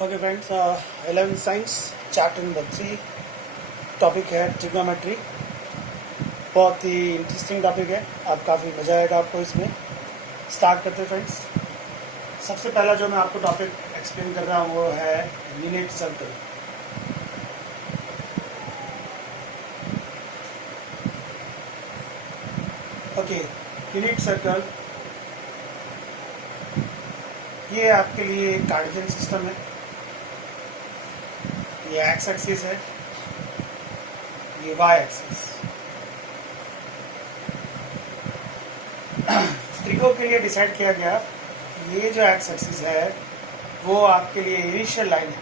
Okay friends, 11th science chapter number 3 topic है trigonometry. बहुत ही interesting topic है, अब काफ़ी मज़ा आएगा आपको इसमें। स्टार्ट करते हैं फ्रेंड्स। सबसे पहला जो मैं आपको टॉपिक एक्सप्लेन कर रहा हूँ वो है unit circle. Okay, unit circle ये आपके लिए एक कार्टेशियन सिस्टम है। ये एक्स एक्सिस है, ये वाई एक्सिस। ट्रिगो के लिए डिसाइड किया गया ये जो एक्स एक्सिस है वो आपके लिए इनिशियल लाइन है,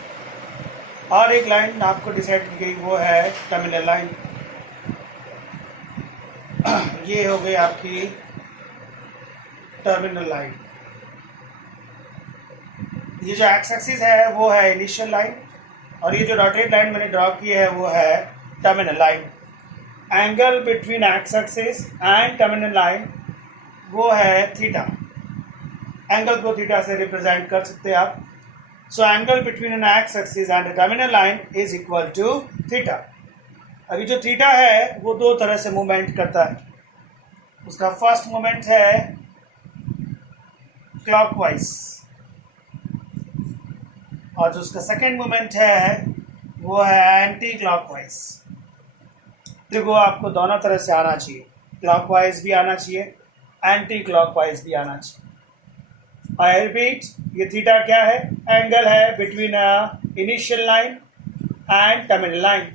और एक लाइन आपको डिसाइड की गई वो है टर्मिनल लाइन। ये हो गई आपकी टर्मिनल लाइन। ये जो एक्स एक्सिस है वो है इनिशियल लाइन, और ये जो डॉटेड लाइन मैंने ड्रॉ की है वो है terminal line. Angle between X axis and terminal line वो है थीटा। एंगल को थीटा से रिप्रेजेंट कर सकते हैं आप। So angle between an X axis and terminal line is equal to theta. अभी जो थीटा है वो दो तरह से मूवमेंट करता है। उसका फर्स्ट मूवमेंट है क्लॉकवाइज, और जो उसका सेकेंड मूवमेंट है वो है एंटी क्लॉकवाइज। देखो, आपको दोनों तरह से आना चाहिए, क्लॉकवाइज भी आना चाहिए, एंटी क्लॉकवाइज भी आना चाहिए। आई रिपीट, ये थीटा क्या है? एंगल है between initial line and terminal line.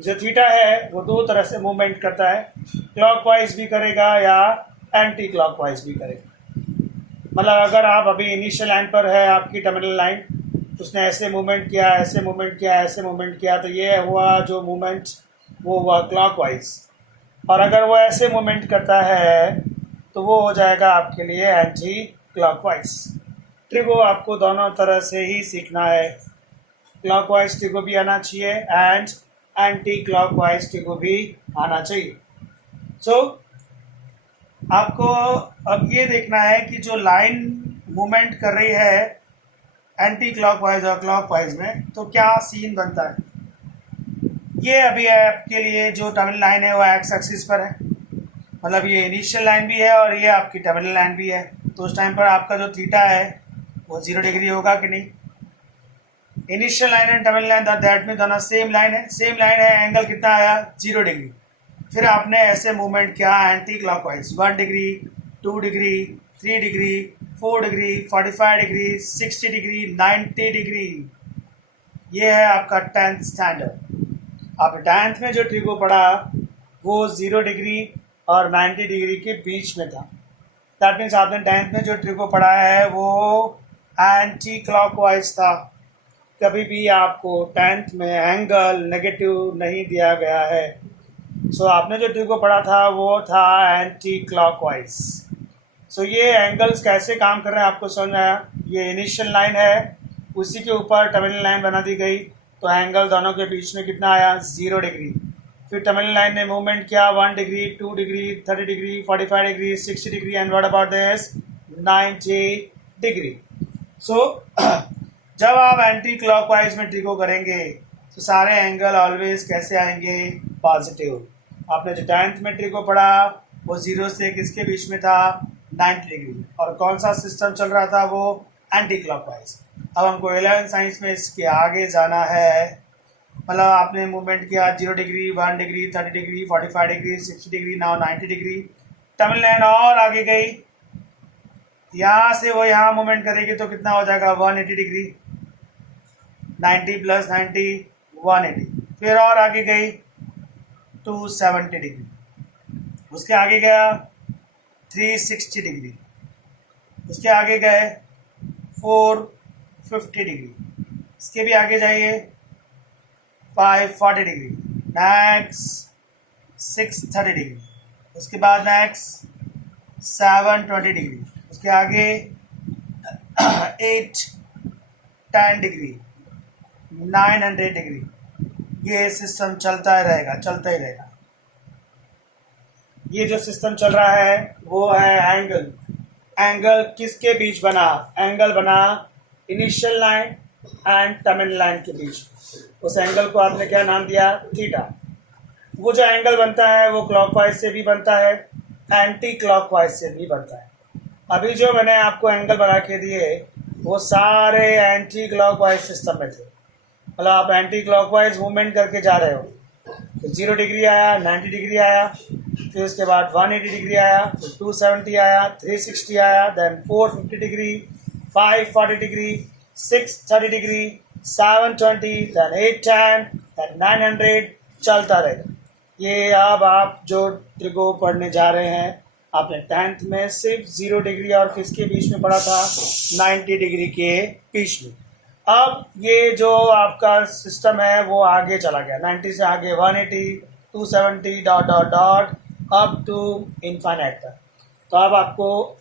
जो थीटा है वो दो तरह से मूवमेंट करता है, क्लॉकवाइज भी करेगा या एंटी क्लॉकवाइज भी करेगा। मतलब अगर आप अभी इनिशियल लाइन पर है आपकी टर्मिनल लाइन, उसने ऐसे मूवमेंट किया, ऐसे मूवमेंट किया, ऐसे मूवमेंट किया, तो ये हुआ जो मूवमेंट वो हुआ क्लॉकवाइज। और अगर वो ऐसे मूवमेंट करता है तो वो हो जाएगा आपके लिए एंटी क्लॉकवाइज। ट्रिगो आपको दोनों तरह से ही सीखना है, क्लॉकवाइज ट्रिगो भी आना चाहिए एंड एंटी क्लॉकवाइज ट्रिगो भी आना चाहिए। सो आपको अब ये देखना है कि जो लाइन मूवमेंट कर रही है एंटी क्लॉकवाइज और क्लॉकवाइज में, तो क्या सीन बनता है। ये अभी है आपके लिए जो टर्मिनल लाइन है वो एक्स एक्सिस पर है, मतलब ये इनिशियल लाइन भी है और ये आपकी टर्मिनल लाइन भी है। तो उस टाइम पर आपका जो थीटा है वो 0 डिग्री होगा कि नहीं। Initial line and terminal line that में दोनों सेम लाइन है, सेम लाइन है, एंगल कितना आया 0 डिग्री। फिर आपने ऐसे मूवमेंट किया anti clockwise, 1 degree, 2 degree, 3 degree, 4 degree, 45 degree, 60 degree, 90 degree. ये है आपका 10th स्टैंडर्ड। आप 10th में जो ट्रिगो पढ़ा वो 0 डिग्री और 90 डिग्री के बीच में था। दैट मीन्स आपने 10th में जो ट्रिगो पढ़ा है वो एंटी क्लॉकवाइज था। कभी भी आपको 10th में एंगल नेगेटिव नहीं दिया गया है। सो आपने जो ट्रिगो पढ़ा था वो था एंटी क्लॉकवाइज। सो ये एंगल्स कैसे काम कर रहे हैं आपको समझ आया। ये इनिशियल लाइन है, उसी के ऊपर टर्मिनल लाइन बना दी गई, तो एंगल दोनों के बीच में कितना आया 0 डिग्री। फिर टर्मिनल लाइन ने मूवमेंट किया 1 degree, 2 degree, 30 degree, 45 degree, 60 degree, and what about this 90 degree. So जब आप एंटी क्लॉकवाइज में ट्रिगो करेंगे तो सारे एंगल ऑलवेज कैसे आएंगे, पॉजिटिव। आपने जो 10th में ट्रिगो पढ़ा वो 0 से किसके बीच में था 90 डिग्री, और कौन सा सिस्टम चल रहा था वो एंटी क्लॉकवाइज। अब हमको 11th साइंस में इसके आगे जाना है। मतलब आपने मूवमेंट किया 0 degree, 1 degree, 30 degree, 45 degree, 60 degree, now 90 degree. Terminal line और आगे गई, यहाँ से वो यहाँ मूवमेंट करेगी तो कितना हो जाएगा 180 डिग्री। 90 प्लस 90 180। फिर और आगे गई 270 डिग्री, उसके आगे गया 360 डिग्री, उसके आगे गए 450 डिग्री, इसके भी आगे जाइए 540 डिग्री, नेक्स्ट 630 डिग्री, उसके बाद नेक्स्ट 720 डिग्री, उसके आगे 810 डिग्री, 900 डिग्री। ये सिस्टम चलता ही रहेगा, चलता ही रहेगा। ये जो सिस्टम चल रहा है वो है एंगल। एंगल किसके बीच बना? एंगल बना इनिशियल लाइन एंड तमिलनाडु के बीच, उस एंगल को आपने क्या नाम दिया, थीटा। वो जो एंगल बनता है वो क्लॉकवाइज से भी बनता है, एंटी क्लॉकवाइज से भी बनता है। अभी जो मैंने आपको एंगल बना के दिए वो सारे एंटी क्लॉकवाइज सिस्टम में थे, मतलब आप एंटी क्लॉकवाइज मूवमेंट करके जा रहे हो। तो 0 डिग्री आया, 90 डिग्री आया, फिर उसके बाद 180 डिग्री आया, फिर 270 आया, 360 आया, then 450 degree, 540 degree, 630 degree, 720, then 810, then 900, चलता रहेगा। ये अब आप जो त्रिको पढ़ने जा रहे हैं, आपने 10th में सिर्फ 0 डिग्री और किसके बीच में पढ़ा था, 90 डिग्री के बीच में। अब ये जो आपका सिस्टम है वो आगे चला गया, 90 से आगे 180, 270 dot dot dot up to infinite तक। तो अब आपको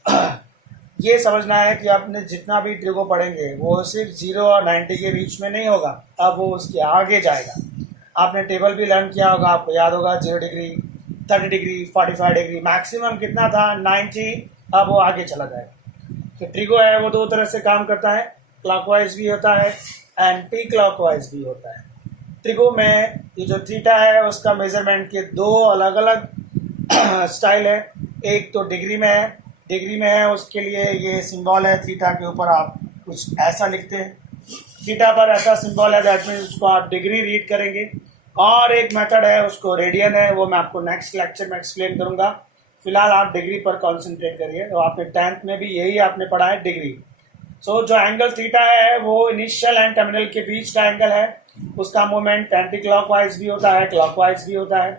ये समझना है कि आपने जितना भी ट्रिको पढ़ेंगे वो सिर्फ 0 और 90 के बीच में नहीं होगा, अब वो उसके आगे जाएगा। आपने टेबल भी लर्न किया होगा, आपको याद होगा 0 डिग्री, 30 डिग्री, 45 डिग्री, मैक्सिमम कितना था 90, अब वो आगे चला जाएगा। तो ट्रिको है वो दो तरह से काम करता है, क्लॉकवाइज भी होता है, एंटी क्लॉकवाइज भी होता है। ट्रिको में ये जो थीटा है उसका मेजरमेंट के दो अलग अलग स्टाइल है। एक तो डिग्री में है, डिग्री में है उसके लिए ये सिंबल है थीटा के ऊपर, आप कुछ ऐसा लिखते हैं, थीटा पर ऐसा सिंबल है, दैट मीन्स उसको आप डिग्री रीड करेंगे। और एक मेथड है उसको रेडियन है, वो मैं आपको नेक्स्ट लेक्चर में एक्सप्लेन करूंगा। फिलहाल आप डिग्री पर कॉन्सेंट्रेट करिए। तो आपने 10th में भी यही आपने पढ़ा है, डिग्री। सो जो एंगल थीटा है वो इनिशियल एंड टर्मिनल के बीच का एंगल है, उसका मोमेंट एंटी क्लॉकवाइज भी होता है, क्लॉकवाइज भी होता है।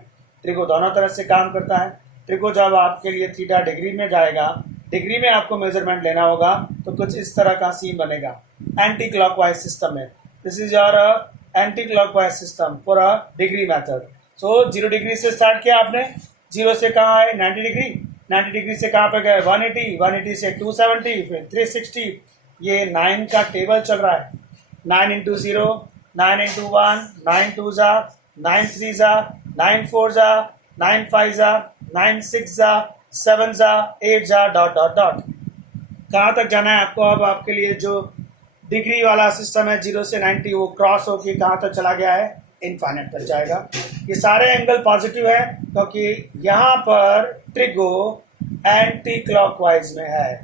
ट्रिको दोनों तरह से काम करता है। ट्रिको जब आपके लिए थीटा डिग्री में जाएगा, डिग्री में आपको मेजरमेंट लेना होगा, तो कुछ इस तरह का सीन बनेगा एंटी क्लॉकवाइज सिस्टम में। This is your anti clockwise system for a degree method. So 0 degree से स्टार्ट किया आपने, 0 से कहाँ आए 90 डिग्री, 90 डिग्री से कहाँ पे गए 180, 180 से 270, फिर 360। ये 9 का टेबल चल रहा है, 9 इंटू 0, 9 इंटू 1, 9 2 जा, 9 3 जा, 9 4 जा, 9 5 जा, 9 6 जा, 7 जा, 8 जा, डॉट डॉट डॉट। कहाँ तक जाना है आपको? अब आपके लिए जो डिग्री वाला सिस्टम है 0 से 90, वो क्रॉस होकर कहाँ तक चला गया है, इनफाइनाइट तक जाएगा। ये सारे एंगल पॉजिटिव है क्योंकि यहाँ पर ट्रिको एंटी क्लॉकवाइज में है।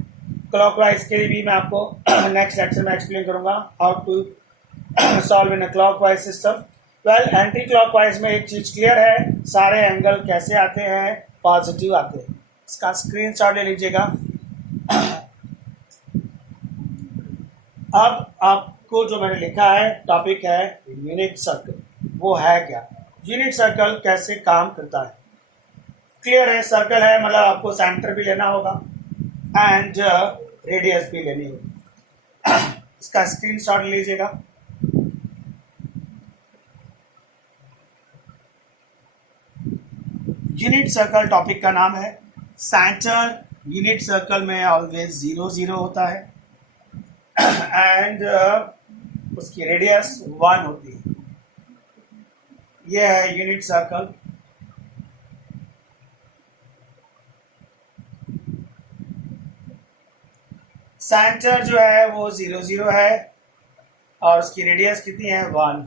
क्लॉकवाइज के लिए भी मैं आपको नेक्स्ट लेक्चर में एक्सप्लेन करूंगा how to solve in a clockwise system. Well, anti clockwise में एक चीज क्लियर है, सारे एंगल कैसे आते हैं, पॉजिटिव आते हैं। इसका स्क्रीनशॉट ले लीजिएगा। अब आपको जो मैंने लिखा है टॉपिक है यूनिट सर्कल। वो है क्या, यूनिट सर्कल कैसे काम करता है? क्लियर है, सर्कल है मतलब आपको सेंटर भी लेना होगा एंड रेडियस भी लेनी होगी। इसका स्क्रीनशॉट लीजिएगा। यूनिट सर्कल टॉपिक का नाम है। सेंटर यूनिट सर्कल में ऑलवेज 0 0 होता है एंड उसकी रेडियस 1 होती है। यह है यूनिट सर्कल। सेंटर जो है वो 0 0 है और उसकी रेडियस कितनी है, 1।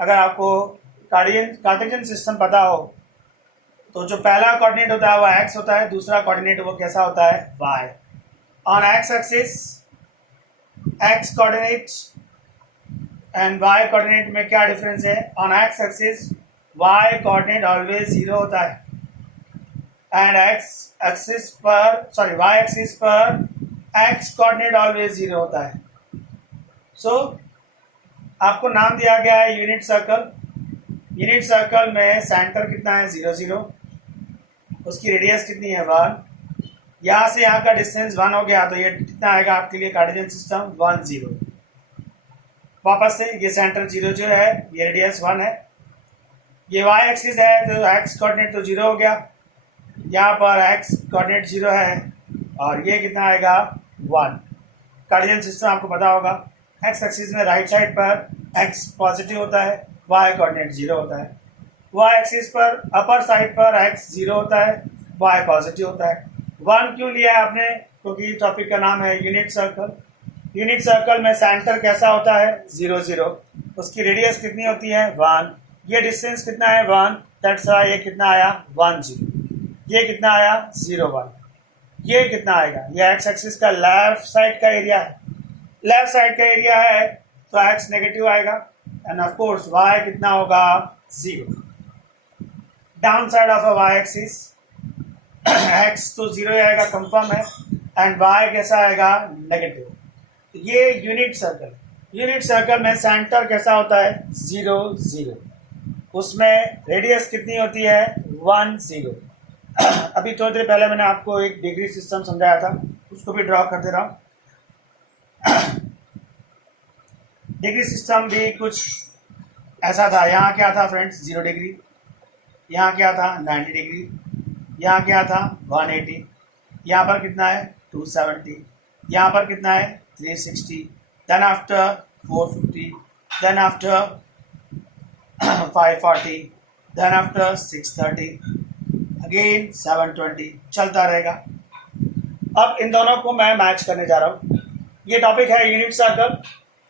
अगर आपको कार्टेशियन सिस्टम पता हो तो जो पहला कोऑर्डिनेट होता है वो x होता है, दूसरा कोऑर्डिनेट वो कैसा होता है, y। On x axis x coordinate and y coordinate में क्या डिफरेंस है? On x axis y coordinate always 0 होता है एंड y एक्सिस पर x कोऑर्डिनेट ऑलवेज 0 होता है। सो आपको नाम दिया गया है यूनिट सर्कल। यूनिट सर्कल में सेंटर कितना है, 0 0, उसकी रेडियस कितनी है, 1। यहाँ से यहाँ का डिस्टेंस 1 हो गया तो ये कितना आएगा आपके लिए कार्टेशियन सिस्टम, 1 0। वापस से ये सेंटर 0 0 है, ये रेडियस 1 है। ये y एक्सिस है तो x कोऑर्डिनेट तो 0 हो गया, यहाँ पर x कोऑर्डिनेट 0 है और ये कितना आएगा, 1। कार्टेशियन सिस्टम आपको पता होगा, x एक्सिस में राइट साइड पर x पॉजिटिव होता है, y कोऑर्डिनेट 0 होता है। y एक्सिस पर अपर साइड पर x 0 होता है, y पॉजिटिव होता है। 1 क्यों लिया है आपने? क्योंकि टॉपिक का नाम है यूनिट सर्कल। यूनिट सर्कल में सेंटर कैसा होता है 0 0, उसकी रेडियस कितनी होती है 1, ये डिस्टेंस कितना है 1, दैट्स व्हाई ये कितना आया 1 0, ये कितना आया 0 1, ये कितना आएगा, ये एक्स एक्सिस का लेफ्ट साइड का एरिया है, लेफ्ट साइड का एरिया है तो एक्स नेगेटिव आएगा एंड ऑफ कोर्स वाई कितना होगा 0, down side of a Y axis X तो 0 आएगा कंफर्म है एंड वाई कैसा आएगा नेगेटिव। ये यूनिट सर्कल में सेंटर कैसा होता है 0 0, उसमें रेडियस कितनी होती है 1 0। अभी थोड़ी देर पहले मैंने आपको एक डिग्री सिस्टम समझाया था, उसको भी ड्रॉ कर दे रहा हूँ। डिग्री सिस्टम भी कुछ ऐसा था, यहाँ क्या था फ्रेंड्स 0 डिग्री, यहाँ क्या था 90 डिग्री, यहाँ क्या था 180, यहाँ पर कितना है 270, यहाँ पर कितना है 360, then after 450, then after 540, then after 630, again 720, चलता रहेगा। अब इन दोनों को मैं मैच करने जा रहा हूँ। ये टॉपिक है यूनिट सर्कल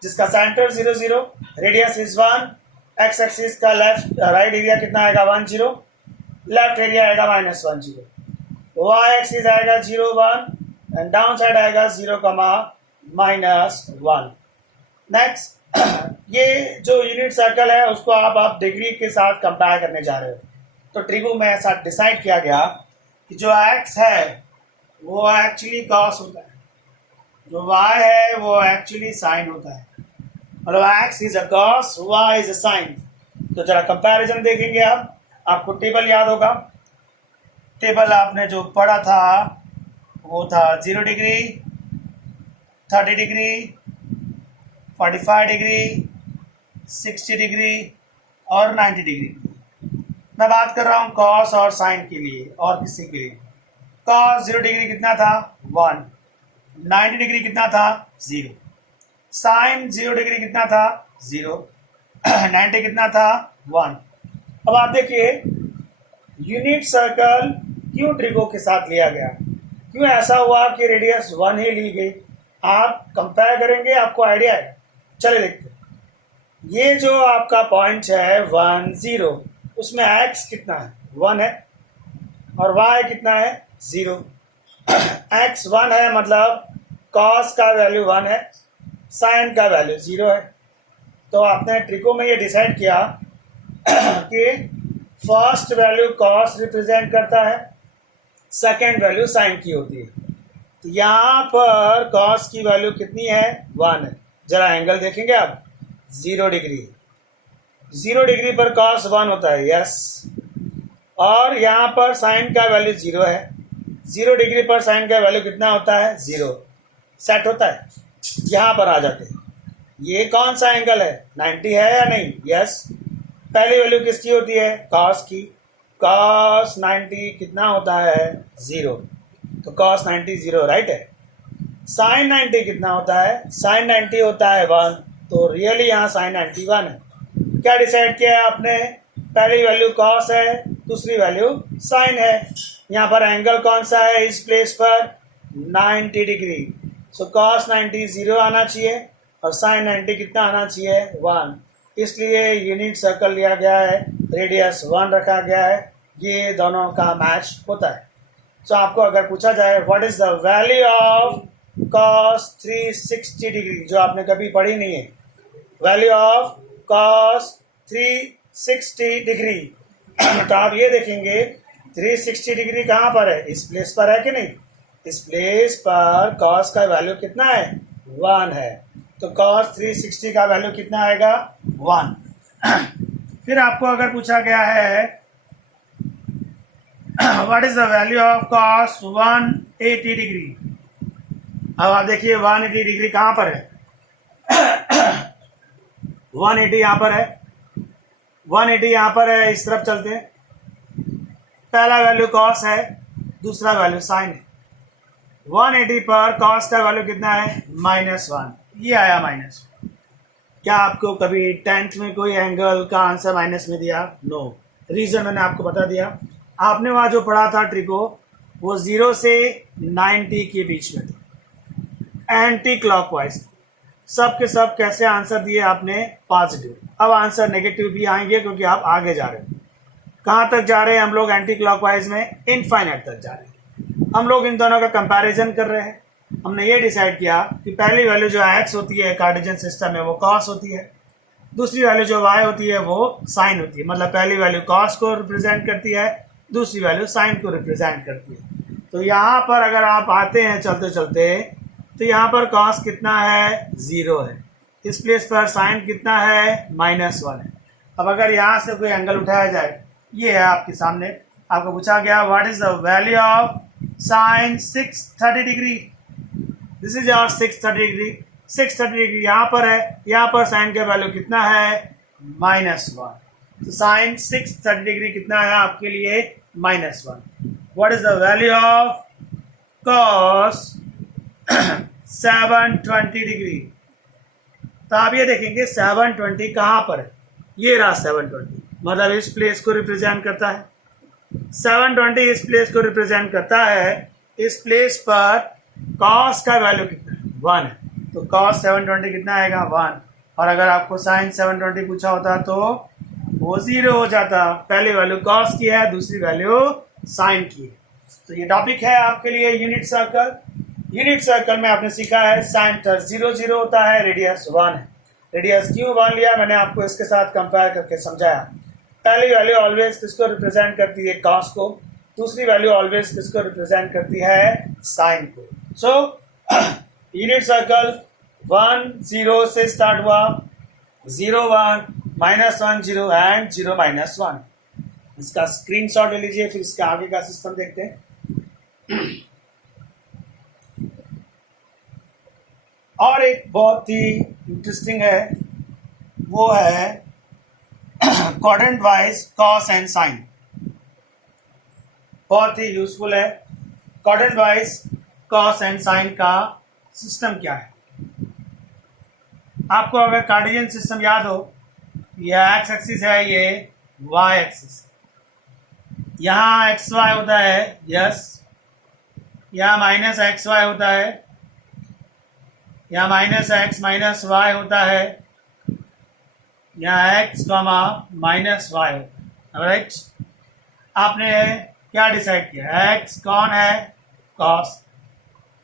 जिसका centre 0 0, radius is 1, x axis का लेफ्ट राइट एरिया कितना आएगा 1 0, लेफ्ट एरिया आएगा -1 0, वाई एक्सिस आएगा 0 1 एंड डाउन साइड आएगा 0 -1। नेक्स्ट ये जो यूनिट सर्कल है उसको आप डिग्री के साथ कंपेयर करने जा रहे हो, तो ट्रिगो में ऐसा डिसाइड किया गया कि जो एक्स है वो एक्चुअली कॉस होता है, जो वाई है वो एक्चुअली साइन होता है, मतलब X is a cos, Y is a sine. तो जरा कंपैरिजन देखेंगे आप, आपको टेबल याद होगा, टेबल आपने जो पढ़ा था वो था 0 डिग्री, 30 डिग्री, 45 डिग्री, 60 डिग्री और 90 डिग्री। मैं बात कर रहा हूँ कॉस और साइन के लिए और किसी के लिए। कॉस 0 डिग्री कितना था 1, 90 डिग्री कितना था 0, साइन 0 डिग्री कितना था 0, 90 कितना था 1। अब आप देखिए यूनिट सर्कल क्यों ट्रिगो के साथ लिया गया, क्यों ऐसा हुआ कि रेडियस 1 ही ली गई, आप कंपेयर करेंगे आपको आइडिया है। चले देखते, ये जो आपका पॉइंट है 1 0, उसमें एक्स कितना है 1 है और वाई कितना है 0। एक्स 1 है मतलब कॉस का वैल्यू 1 है, साइन का वैल्यू 0 है। तो आपने ट्रिको में ये डिसाइड किया कि फर्स्ट वैल्यू कॉस रिप्रेजेंट करता है, सेकेंड वैल्यू साइन की होती है। तो यहाँ पर कॉस की वैल्यू कितनी है 1 है। जरा एंगल देखेंगे आप 0 डिग्री, 0 डिग्री पर कॉस 1 होता है, यस। और यहाँ पर साइन का वैल्यू 0 है, 0 डिग्री पर साइन का वैल्यू कितना होता है 0, सेट होता है। यहाँ पर आ जाते हैं, ये कौन सा एंगल है 90 है या नहीं, यस। पहली वैल्यू किसकी होती है कॉस की, कॉस 90 कितना होता है 0, तो कॉस 90 0 राइट है। साइन 90 कितना होता है, साइन 90 होता है 1, तो रियली यहाँ साइन 90 1 है। क्या डिसाइड किया है आपने, पहली वैल्यू कॉस है, दूसरी वैल्यू साइन है। यहाँ पर एंगल कौन सा है इस प्लेस पर 90 डिग्री, सो कॉस 90 0 आना चाहिए और साइन 90 कितना आना चाहिए 1, इसलिए यूनिट सर्कल लिया गया है, रेडियस 1 रखा गया है, ये दोनों का मैच होता है। सो आपको अगर पूछा जाए what is the value of cos 360 degree, जो आपने कभी पढ़ी नहीं है, वैल्यू ऑफ कॉस 360 डिग्री, तो आप ये देखेंगे 360 डिग्री कहाँ पर है, इस प्लेस पर है कि नहीं, इस प्लेस पर कॉस का वैल्यू कितना है 1 है, तो कॉस 360 का वैल्यू कितना आएगा 1। फिर आपको अगर पूछा गया है what is the value of cos 180 degree, अब आप देखिए 180 डिग्री कहाँ पर है 180 यहाँ पर है, 180 यहाँ पर है, इस तरफ चलते हैं, पहला वैल्यू कॉस है, दूसरा वैल्यू साइन है। 180 पर कॉस का वैल्यू कितना है -1, ये आया -1। क्या आपको कभी 10th में कोई एंगल का आंसर माइनस में दिया, नो, रीजन मैंने आपको बता दिया। आपने वहाँ जो पढ़ा था ट्रिको वो 0 से 90 के बीच में था, एंटी क्लॉकवाइज। सब के सब कैसे आंसर दिए आपने? पॉजिटिव। अब आंसर नेगेटिव भी आएंगे क्योंकि आप आगे जा रहे हैं। कहाँ तक जा रहे हैं हम लोग? एंटी क्लॉकवाइज में इनफाइनाइट तक जा रहे हैं। हम लोग इन दोनों का कंपैरिजन कर रहे हैं। हमने ये डिसाइड किया कि पहली वैल्यू जो एक्स होती है कार्टेशियन सिस्टम में वो कॉस होती है, दूसरी वैल्यू जो वाई होती है वो साइन होती है। मतलब पहली वैल्यू कॉस को रिप्रेजेंट करती है, दूसरी वैल्यू साइन को रिप्रेजेंट करती है। तो यहाँ पर अगर आप आते हैं चलते चलते तो यहाँ पर कॉस कितना है? 0 है। इस प्लेस पर साइन कितना है? -1 है। अब अगर यहाँ से कोई एंगल उठाया जाए, ये है आपके सामने, आपको पूछा गया what is the value of sign 630 degree. This is your 630 degree. 630 degree यहाँ पर है, यहाँ पर साइन का वैल्यू कितना है? -1। तो साइन 630 डिग्री कितना है आपके लिए? -1। What is the value of cos 720 degree? तो आप ये देखेंगे 720 कहाँ पर है? ये रहा 720, मतलब इस प्लेस को रिप्रेजेंट करता है। 720 इस प्लेस को रिप्रेजेंट करता है। इस प्लेस पर कॉस का वैल्यू कितना है? 1 है। तो कॉस 720 कितना आएगा? 1। और अगर आपको साइन 720 पूछा होता तो वो 0 हो जाता। पहली वैल्यू कॉस की है, दूसरी वैल्यू साइन की है। तो ये टॉपिक है आपके लिए यूनिट सर्कल। यूनिट सर्कल में आपने सीखा है सेंटर 0 0 होता है, रेडियस 1 है। रेडियस क्यों 1 लिया मैंने आपको इसके साथ कंपेयर करके समझाया। पहली वैल्यू ऑलवेज किसको रिप्रेजेंट करती है? कॉस को। दूसरी वैल्यू ऑलवेज किसको रिप्रेजेंट करती है? साइन को। सो यूनिट सर्कल 1 0 से स्टार्ट हुआ, 0 1 -1 0 एंड 0 -1। इसका स्क्रीनशॉट ले लीजिए, फिर इसके आगे का सिस्टम देखते हैं। और एक बहुत ही इंटरेस्टिंग है, वो है quadrant wise cos and sine. बहुत ही यूजफुल है। Quadrant wise cos and sine का सिस्टम क्या है? आपको अगर कार्टेशियन सिस्टम याद हो, ये एक्स एक्सिस है, ये वाई एक्सिस। यहाँ एक्स वाई होता है, यस। यहाँ -XY होता है, यहाँ -X-Y होता है, यहाँ x, -Y होता है। राइट, आपने क्या डिसाइड किया? x कौन है? कॉस।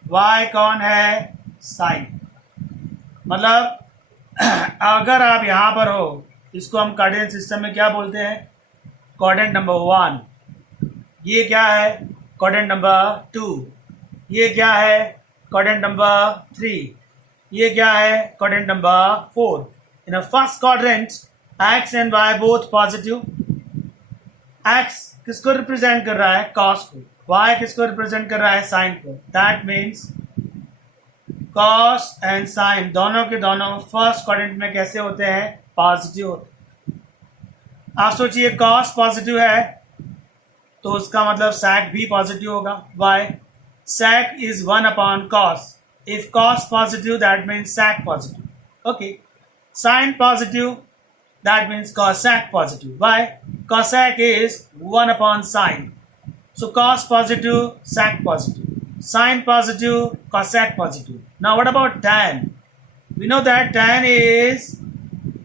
y कौन है? साइन। मतलब अगर आप यहाँ पर हो, इसको हम कार्टेशियन सिस्टम में क्या बोलते हैं? Quadrant number 1। ये क्या है? Quadrant number 2। ये क्या है? Quadrant number 3। ये क्या है? Quadrant number 4। In first quadrant x and y both positive. x किसको रिप्रेजेंट कर रहा है? कॉस को। y किसको रिप्रेजेंट कर रहा है? साइन को। That means cos and sine दोनों के दोनों फर्स्ट क्वाड्रेंट में कैसे होते हैं? पॉजिटिव होते हैं। आप सोचिए कॉस पॉजिटिव है तो उसका मतलब sec भी पॉजिटिव होगा। Why? Sec is 1 upon cos. If cos positive, that means sec positive. Okay. Sin positive, that means cosec positive. Why? Cosec is 1 upon sin. So cos positive, sec positive. Sin positive, cosec positive. Now what about tan? We know that tan is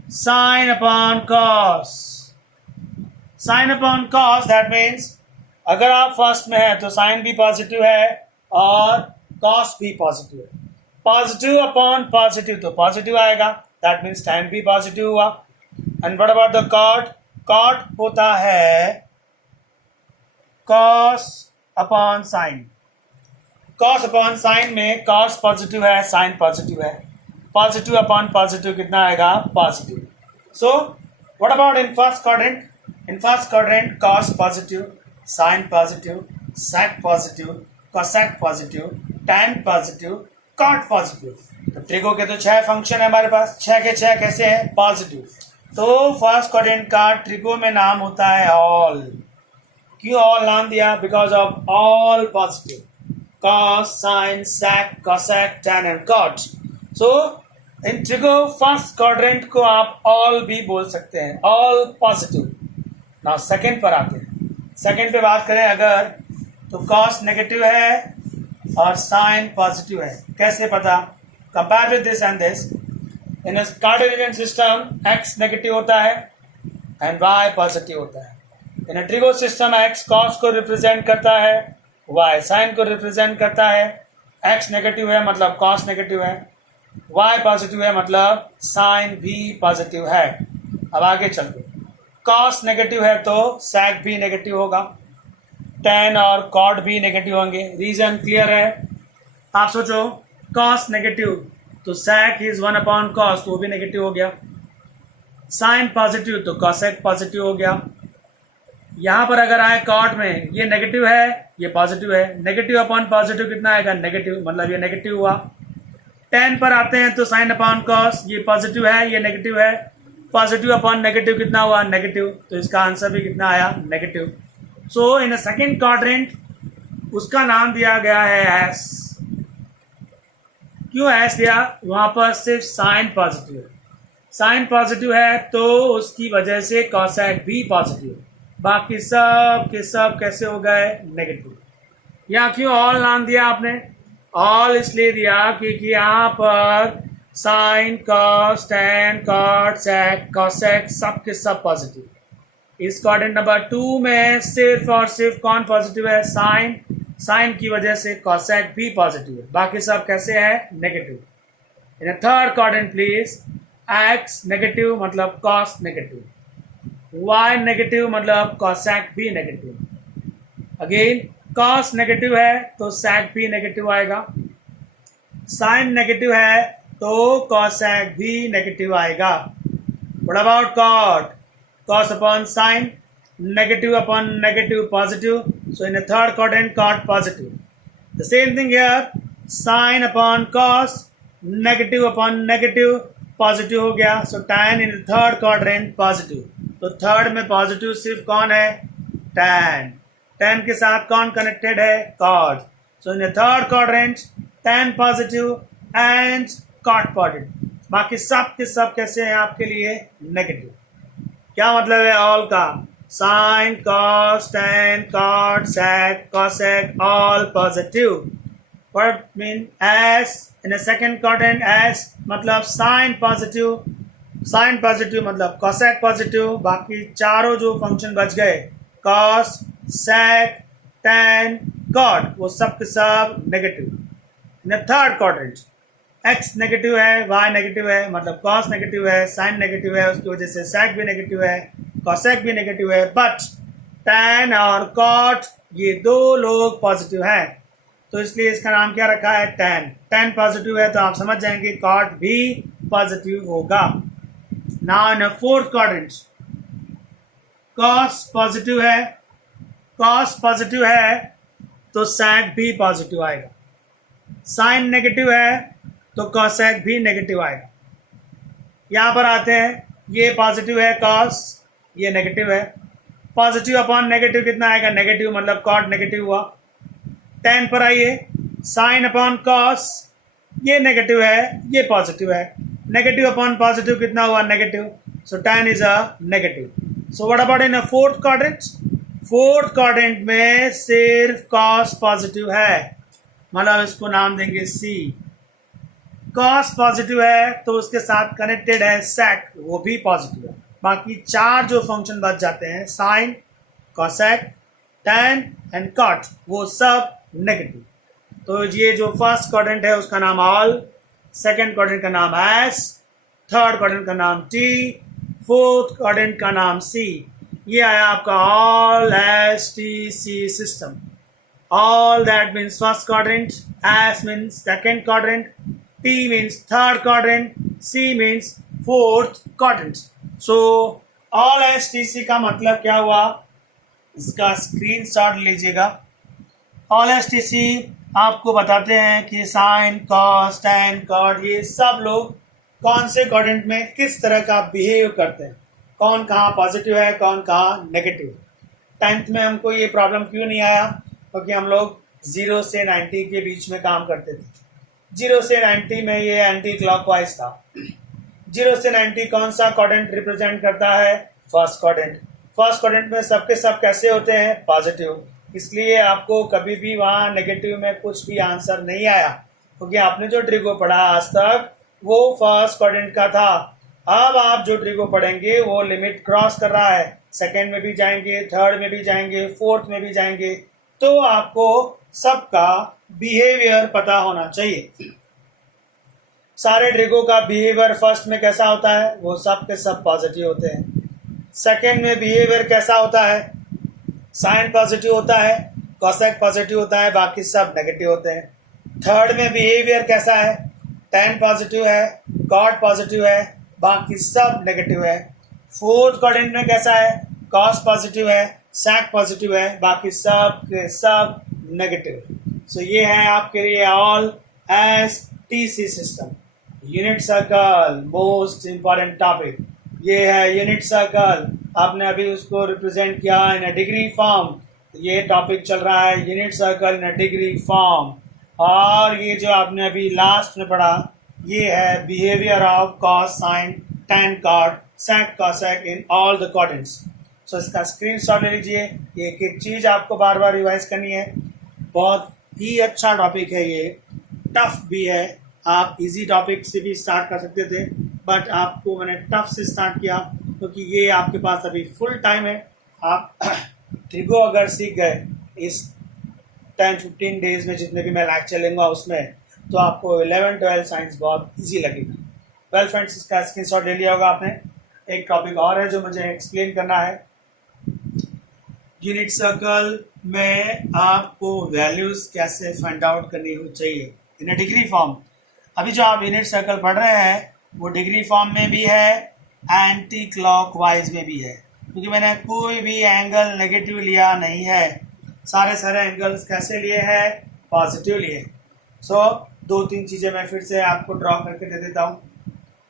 sin upon cos. Sin upon cos, that means अगर आप first में है तो sign भी positive है और cos भी positive है। पॉजिटिव अपॉन पॉजिटिव तो पॉजिटिव आएगा, दैट मीन्स tan भी पॉजिटिव हुआ। And what about the cot? Cot होता है cos upon sine. Cos upon sine में कॉस पॉजिटिव है, साइन पॉजिटिव है। पॉजिटिव अपॉन पॉजिटिव कितना आएगा? Positive. So what about in first quadrant? In first quadrant cos positive, sine positive, sec positive, cosec positive, tan positive, cot positive. तो trigo के तो 6 function है हमारे पास, 6 के 6 कैसे है? पॉजिटिव। तो फर्स्ट क्वाड्रेंट का ट्रिगो में नाम होता है ऑल। क्यों ऑल नाम दिया? Because of all positive, cos, sin, sec, cosec, tan and cot। So in trigo first quadrant को आप ऑल भी बोल सकते हैं, ऑल पॉजिटिव। नाउ सेकेंड पर आते हैं। सेकेंड पे बात करें अगर, तो कॉस नेगेटिव है और साइन पॉजिटिव है। कैसे पता? Compare with this and this. In Cartesian system x negative होता है एंड वाई पॉजिटिव होता है। इन ट्रिगो सिस्टम एक्स कॉस को रिप्रेजेंट करता है, वाई साइन को रिप्रेजेंट करता है। एक्स नेगेटिव है मतलब कॉस नेगेटिव है, वाई पॉजिटिव है मतलब साइन भी पॉजिटिव है। अब आगे चलते, कॉस नेगेटिव है तो सैक भी नेगेटिव होगा, टेन और कॉट भी नेगेटिव होंगे। रीजन क्लियर है? आप सोचो कॉस नेगेटिव तो sec इज 1/cos तो वो भी नेगेटिव हो गया। साइन पॉजिटिव तो cosec पॉजिटिव हो गया। यहां पर अगर आए कॉट में, ये नेगेटिव है ये पॉजिटिव है, नेगेटिव अपॉन पॉजिटिव कितना आएगा? नेगेटिव, मतलब ये नेगेटिव हुआ। टेन पर आते हैं तो साइन अपॉन कॉस, ये पॉजिटिव है ये नेगेटिव है, पॉजिटिव अपॉन नेगेटिव कितना हुआ? नेगेटिव, तो इसका आंसर भी कितना आया? Negative. So in second quadrant उसका नाम दिया गया है एस। क्यों एस दिया? वहां पर सिर्फ साइन पॉजिटिव है, साइन पॉजिटिव है तो उसकी वजह से कॉसेक भी पॉजिटिव है, बाकी सब के सब कैसे हो गए? नेगेटिव। यहाँ क्यों ऑल नाम दिया आपने? ऑल इसलिए दिया क्योंकि यहाँ पर sine cos tan cot sec cosec सब के सब पॉजिटिव। इस क्वाड्रेंट नंबर 2 में सिर्फ और सिर्फ कौन पॉजिटिव है? साइन, साइन की वजह से कॉसेक भी पॉजिटिव है, बाकी सब कैसे है? Negative. In third quadrant please, x negative मतलब कॉस नेगेटिव, वाई नेगेटिव मतलब कॉसेक भी नेगेटिव। अगेन कॉस नेगेटिव है तो सेक भी नेगेटिव आएगा, साइन नेगेटिव है तो कॉसेक भी नेगेटिव आएगा। What about cot? cos upon sine, negative upon negative positive, so in a third quadrant cot positive. The same thing here, sine upon cos, negative upon negative positive हो गया, so tan in the third quadrant positive. तो third में positive सिर्फ कौन है? tan, tan के साथ कौन कनेक्टेड है? cot. So in the third quadrant tan positive and cot positive, बाकी सब के सब कैसे हैं आपके लिए? नेगेटिव। क्या मतलब है ऑल का? Sine cos tan cot sec cosec all positive. What mean? S in a second quadrant S मतलब साइन पॉजिटिव, साइन पॉजिटिव मतलब कॉसेक पॉजिटिव, बाकी चारों जो फंक्शन बच गए कॉस सेक टेन कॉट वो सब के सब negative. In third quadrant x negative है, वाई नेगेटिव है मतलब कॉस नेगेटिव है, साइन नेगेटिव है, उसकी वजह से सेक भी नेगेटिव है, कॉसेक भी नेगेटिव है, बट टैन और कॉट ये दो लोग पॉजिटिव हैं, तो इसलिए इसका नाम क्या रखा है? टैन। टैन पॉजिटिव है तो आप समझ जाएंगे कॉट भी पॉजिटिव होगा। Now in fourth quadrant cos positive है, कॉस पॉजिटिव है तो सेक भी पॉजिटिव आएगा, साइन नेगेटिव है तो कॉसेक भी नेगेटिव आएगा। यहां पर आते हैं, ये पॉजिटिव है कॉस, ये नेगेटिव है, पॉजिटिव अपॉन नेगेटिव कितना आएगा? नेगेटिव, मतलब कॉट नेगेटिव हुआ। टेन पर आइए, साइन अपॉन कॉस, ये नेगेटिव है ये पॉजिटिव है, नेगेटिव अपॉन पॉजिटिव कितना हुआ? Negative, so ten is a negative. So what about in a fourth quadrant? Fourth quadrant में सिर्फ कॉस पॉजिटिव है, मतलब इसको नाम देंगे सी। कॉस पॉजिटिव है तो उसके साथ कनेक्टेड है सेक, वो भी पॉजिटिव है, बाकी चार जो फंक्शन बच जाते हैं sine cosec tan and cot वो सब नेगेटिव। तो ये जो फर्स्ट क्वाड्रेंट है उसका नाम ऑल, सेकंड क्वाड्रेंट का नाम एस, थर्ड क्वाड्रेंट का नाम टी, फोर्थ क्वाड्रेंट का नाम सी। ये आया आपका all S T C system. All that means first quadrant, S means second quadrant, T means third quadrant, C means fourth quadrant. So all STC का मतलब क्या हुआ? इसका स्क्रीनशॉट लीजिएगा। ऑल STC आपको बताते हैं कि साइन कॉस टेन कॉट ये सब लोग कौन से क्वाड्रेंट में किस तरह का बिहेव करते हैं, कौन कहाँ पॉजिटिव है कौन कहाँ नेगेटिव। 10th में हमको ये प्रॉब्लम क्यों नहीं आया? क्योंकि हम लोग 0 से 90 के बीच में काम करते थे। 0 से 90 में ये एंटी क्लॉकवाइज था। 0 से 90 कौन सा क्वाड्रेंट रिप्रेजेंट करता है? First quadrant. फर्स्ट क्वाड्रेंट में सबके सब कैसे होते हैं? पॉजिटिव, इसलिए आपको कभी भी वहाँ नेगेटिव में कुछ भी आंसर नहीं आया, क्योंकि आपने जो ट्रिगो पढ़ा आज तक वो फर्स्ट क्वाड्रेंट का था। अब आप जो ट्रिगो पढ़ेंगे वो लिमिट क्रॉस कर रहा है, सेकेंड में भी जाएंगे, थर्ड में भी जाएंगे, फोर्थ में भी जाएंगे, तो आपको सबका बिहेवियर पता होना चाहिए। सारे ट्रिगो का बिहेवियर फर्स्ट में कैसा होता है, वो सब के सब पॉजिटिव होते हैं। सेकेंड में बिहेवियर कैसा होता है, साइन पॉजिटिव होता है, कॉसेक पॉजिटिव होता है, बाकी सब नेगेटिव होते हैं। थर्ड में बिहेवियर कैसा है, टेन पॉजिटिव है, कॉट पॉजिटिव है, बाकी सब नेगेटिव है। फोर्थ क्वाड्रेंट में कैसा है, कॉस पॉजिटिव है, सैक पॉजिटिव है, बाकी सब के सब नेगेटिव। सो ये है आपके लिए all S T C system. Unit circle most important topic, ये है यूनिट सर्कल। आपने अभी उसको रिप्रेजेंट किया इन अ डिग्री फॉर्म, ये टॉपिक चल रहा है unit circle in a degree form. और ये जो आपने अभी लास्ट में पढ़ा, ये है behaviour of cos sine tan cot sec cosec in all the quadrants. So इसका स्क्रीनशॉट ले लीजिए, ये एक एक चीज़ आपको बार बार रिवाइज करनी है। बहुत ही अच्छा टॉपिक है ये, टफ भी है। आप इजी टॉपिक से भी स्टार्ट कर सकते थे, बट आपको मैंने टफ से स्टार्ट किया क्योंकि ये आपके पास अभी फुल टाइम है। आप ट्रिगो अगर सीख गए इस 10-15 डेज में जितने भी मैं लेक्चर लूँगा उसमें, तो आपको 11-12 साइंस बहुत इजी लगेगा। वेल फ्रेंड्स, इसका स्क्रीनशॉट ले लिया होगा आपने। एक टॉपिक और है जो मुझे एक्सप्लेन करना है। यूनिट सर्कल में आपको वैल्यूज़ कैसे फाइंड आउट करनी हो चाहिए इन अ डिग्री फॉर्म। अभी जो आप यूनिट सर्कल पढ़ रहे हैं वो डिग्री फॉर्म में भी है, एंटी क्लॉकवाइज में भी है, क्योंकि मैंने कोई भी एंगल नेगेटिव लिया नहीं है। सारे एंगल्स कैसे लिए हैं, पॉजिटिव लिए। सो 2-3 चीज़ें मैं फिर से आपको ड्रॉ करके दे देता हूँ।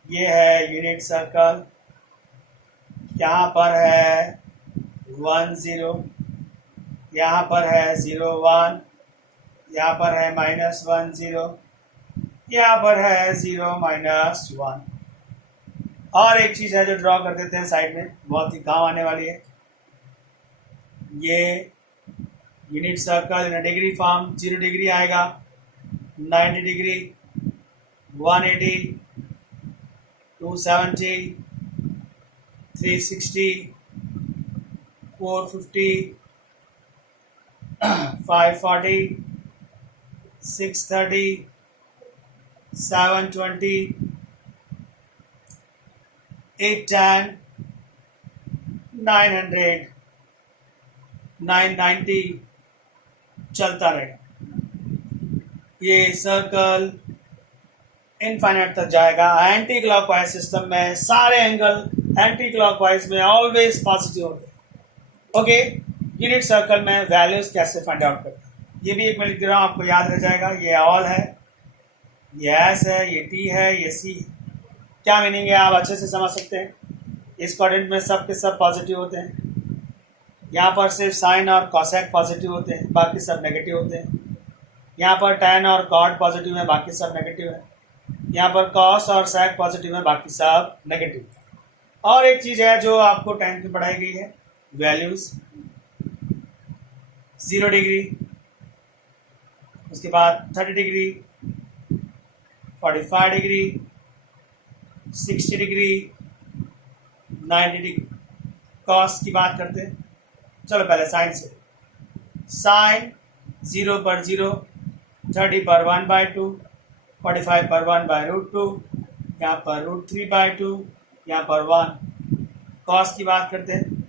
ये है यूनिट सर्कल, यहाँ पर है 1 0, यहाँ पर है 0 1, यहाँ पर है -1 0, यहाँ पर है 0 -1। और एक चीज़ है जो ड्रॉ कर देते हैं साइड में, बहुत ही काम आने वाली है। ये unit circle in degree form 0 degree आएगा, 90 डिग्री, 180, 270, 360, 450, 540, 630, 720, 810, 900, 990, चलता रहेगा। ये सर्कल इनफाइनाइट तक जाएगा। एंटी क्लॉकवाइज सिस्टम में सारे एंगल एंटी क्लॉकवाइज में ऑलवेज पॉजिटिव होते हैं। ओके, यूनिट सर्कल में वैल्यूज कैसे फाइंड आउट करते हैं, ये भी एक मैं लिख दे रहा हूँ, आपको याद रह जाएगा। ये ऑल है, ये एस है, ये टी है, ये सी है। क्या मीनिंग है आप अच्छे से समझ सकते हैं। इस क्वाड्रेंट में सब के सब पॉजिटिव होते हैं। यहाँ पर सिर्फ साइन और कॉसेक पॉजिटिव होते हैं, बाकी सब नेगेटिव होते हैं। यहाँ पर टैन और कॉट पॉजिटिव है, बाकी सब नेगेटिव है। यहाँ पर कॉस और सैक पॉजिटिव है, बाकी सब नेगेटिव। और एक चीज़ है जो आपको 10th में पढ़ाई गई है, वैल्यूज। 0 डिग्री, उसके बाद 30 degree, 45 degree, 60 degree, 90 degree. Cos की बात करते हैं। चलो पहले साइन से। साइन 0 पर 0, 30 पर 1/2, 45 पर 1/√2, यहाँ पर √3/2, यहाँ पर 1। कॉस की बात करते हैं।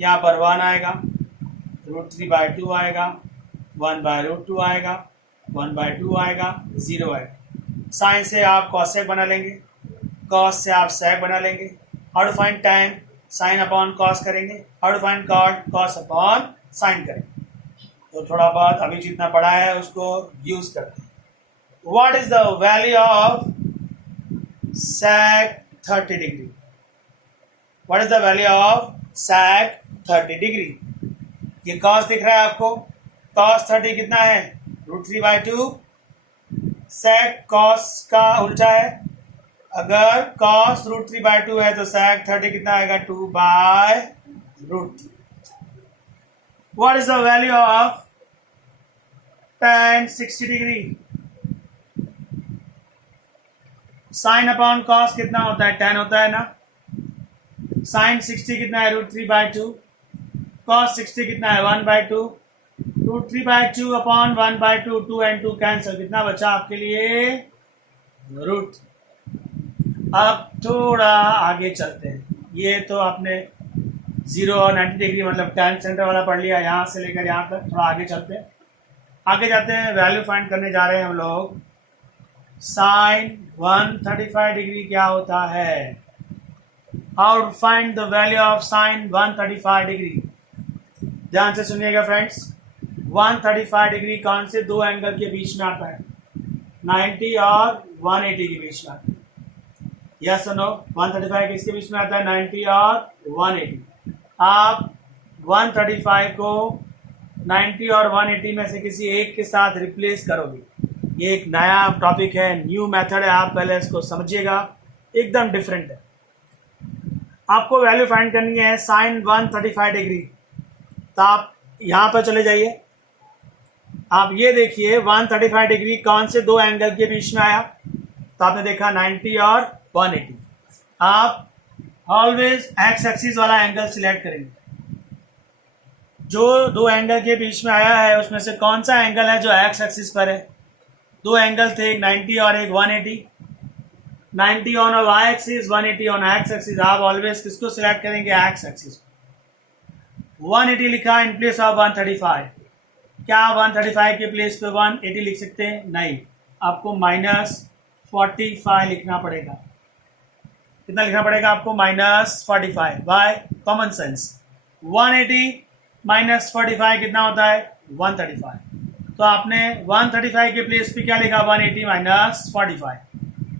यहाँ पर 1 आएगा, √3/2 आएगा, 1/√2 आएगा, 1/2 आएगा, 0 आएगा। साइन से आप कॉसेक बना लेंगे, कॉस से आप सेक बना लेंगे। How to find tan, sine upon cos करेंगे। How to find cot, cos upon sine करेंगे। तो थोड़ा बहुत अभी जितना पढ़ा है उसको यूज करते हैं। What is the value of sec 30 degree? What is the value of sec 30 degree? ये cos दिख रहा है आपको, cos 30 कितना है, √3/2। sec cos का उल्टा है, अगर cos √3/2 है तो sec 30 कितना आएगा, 2/√3। What is the value of tan 60 degree? Sign upon cos कितना होता है, 10 होता है ना। साइन 60 कितना है, √3/2। कॉस 60 कितना है, 1/2। √3/2 अपॉन 1/2, 2 and 2 कैंसिल, कितना बचा आपके लिए, √3। अब थोड़ा आगे चलते हैं। ये तो आपने 0 और 90 डिग्री मतलब tan सेंटर वाला पढ़ लिया, यहाँ से लेकर यहाँ तक। थोड़ा आगे चलते हैं, आगे जाते हैं। वैल्यू फाइंड करने जा रहे हैं हम लोग। साइन 135 डिग्री क्या होता है, how to find the value of sine 135 degree. ध्यान से सुनिएगा फ्रेंड्स, 135 डिग्री कौन से दो एंगल के बीच में आता है, 90 और 180 के बीच में आता है। यस और नो, 135 किसके बीच में आता है, 90 और 180। आप 135 को 90 और 180 में से किसी एक के साथ रिप्लेस करोगे। ये एक नया टॉपिक है, न्यू मेथड है, आप पहले इसको समझिएगा, एकदम डिफरेंट है। आपको वैल्यू फाइंड करनी है साइन 135 डिग्री। तो आप यहाँ पर चले जाइए, आप ये देखिए 135 डिग्री कौन से दो एंगल के बीच में आया। तो आपने देखा 90 और 180। आप ऑलवेज एक्स एक्सिस वाला एंगल सिलेक्ट करेंगे। जो दो एंगल के बीच में आया है उसमें से कौन सा एंगल है जो एक्स एक्सिस पर है। दो एंगल थे, एक 90 और एक 180। 90 on Y axis, 180 on X axis. आप ऑलवेज किसको सिलेक्ट करेंगे, एक्स एक्सिस। 180 लिखा इन प्लेस ऑफ 135। क्या 135 के प्लेस पे 180 लिख सकते हैं, नहीं, आपको -45 लिखना पड़ेगा। कितना लिखना पड़ेगा आपको, -45। बाय कॉमन सेंस 180 -45 कितना होता है, 135। तो आपने 135 के प्लेस पे क्या लिखा, 180 -45।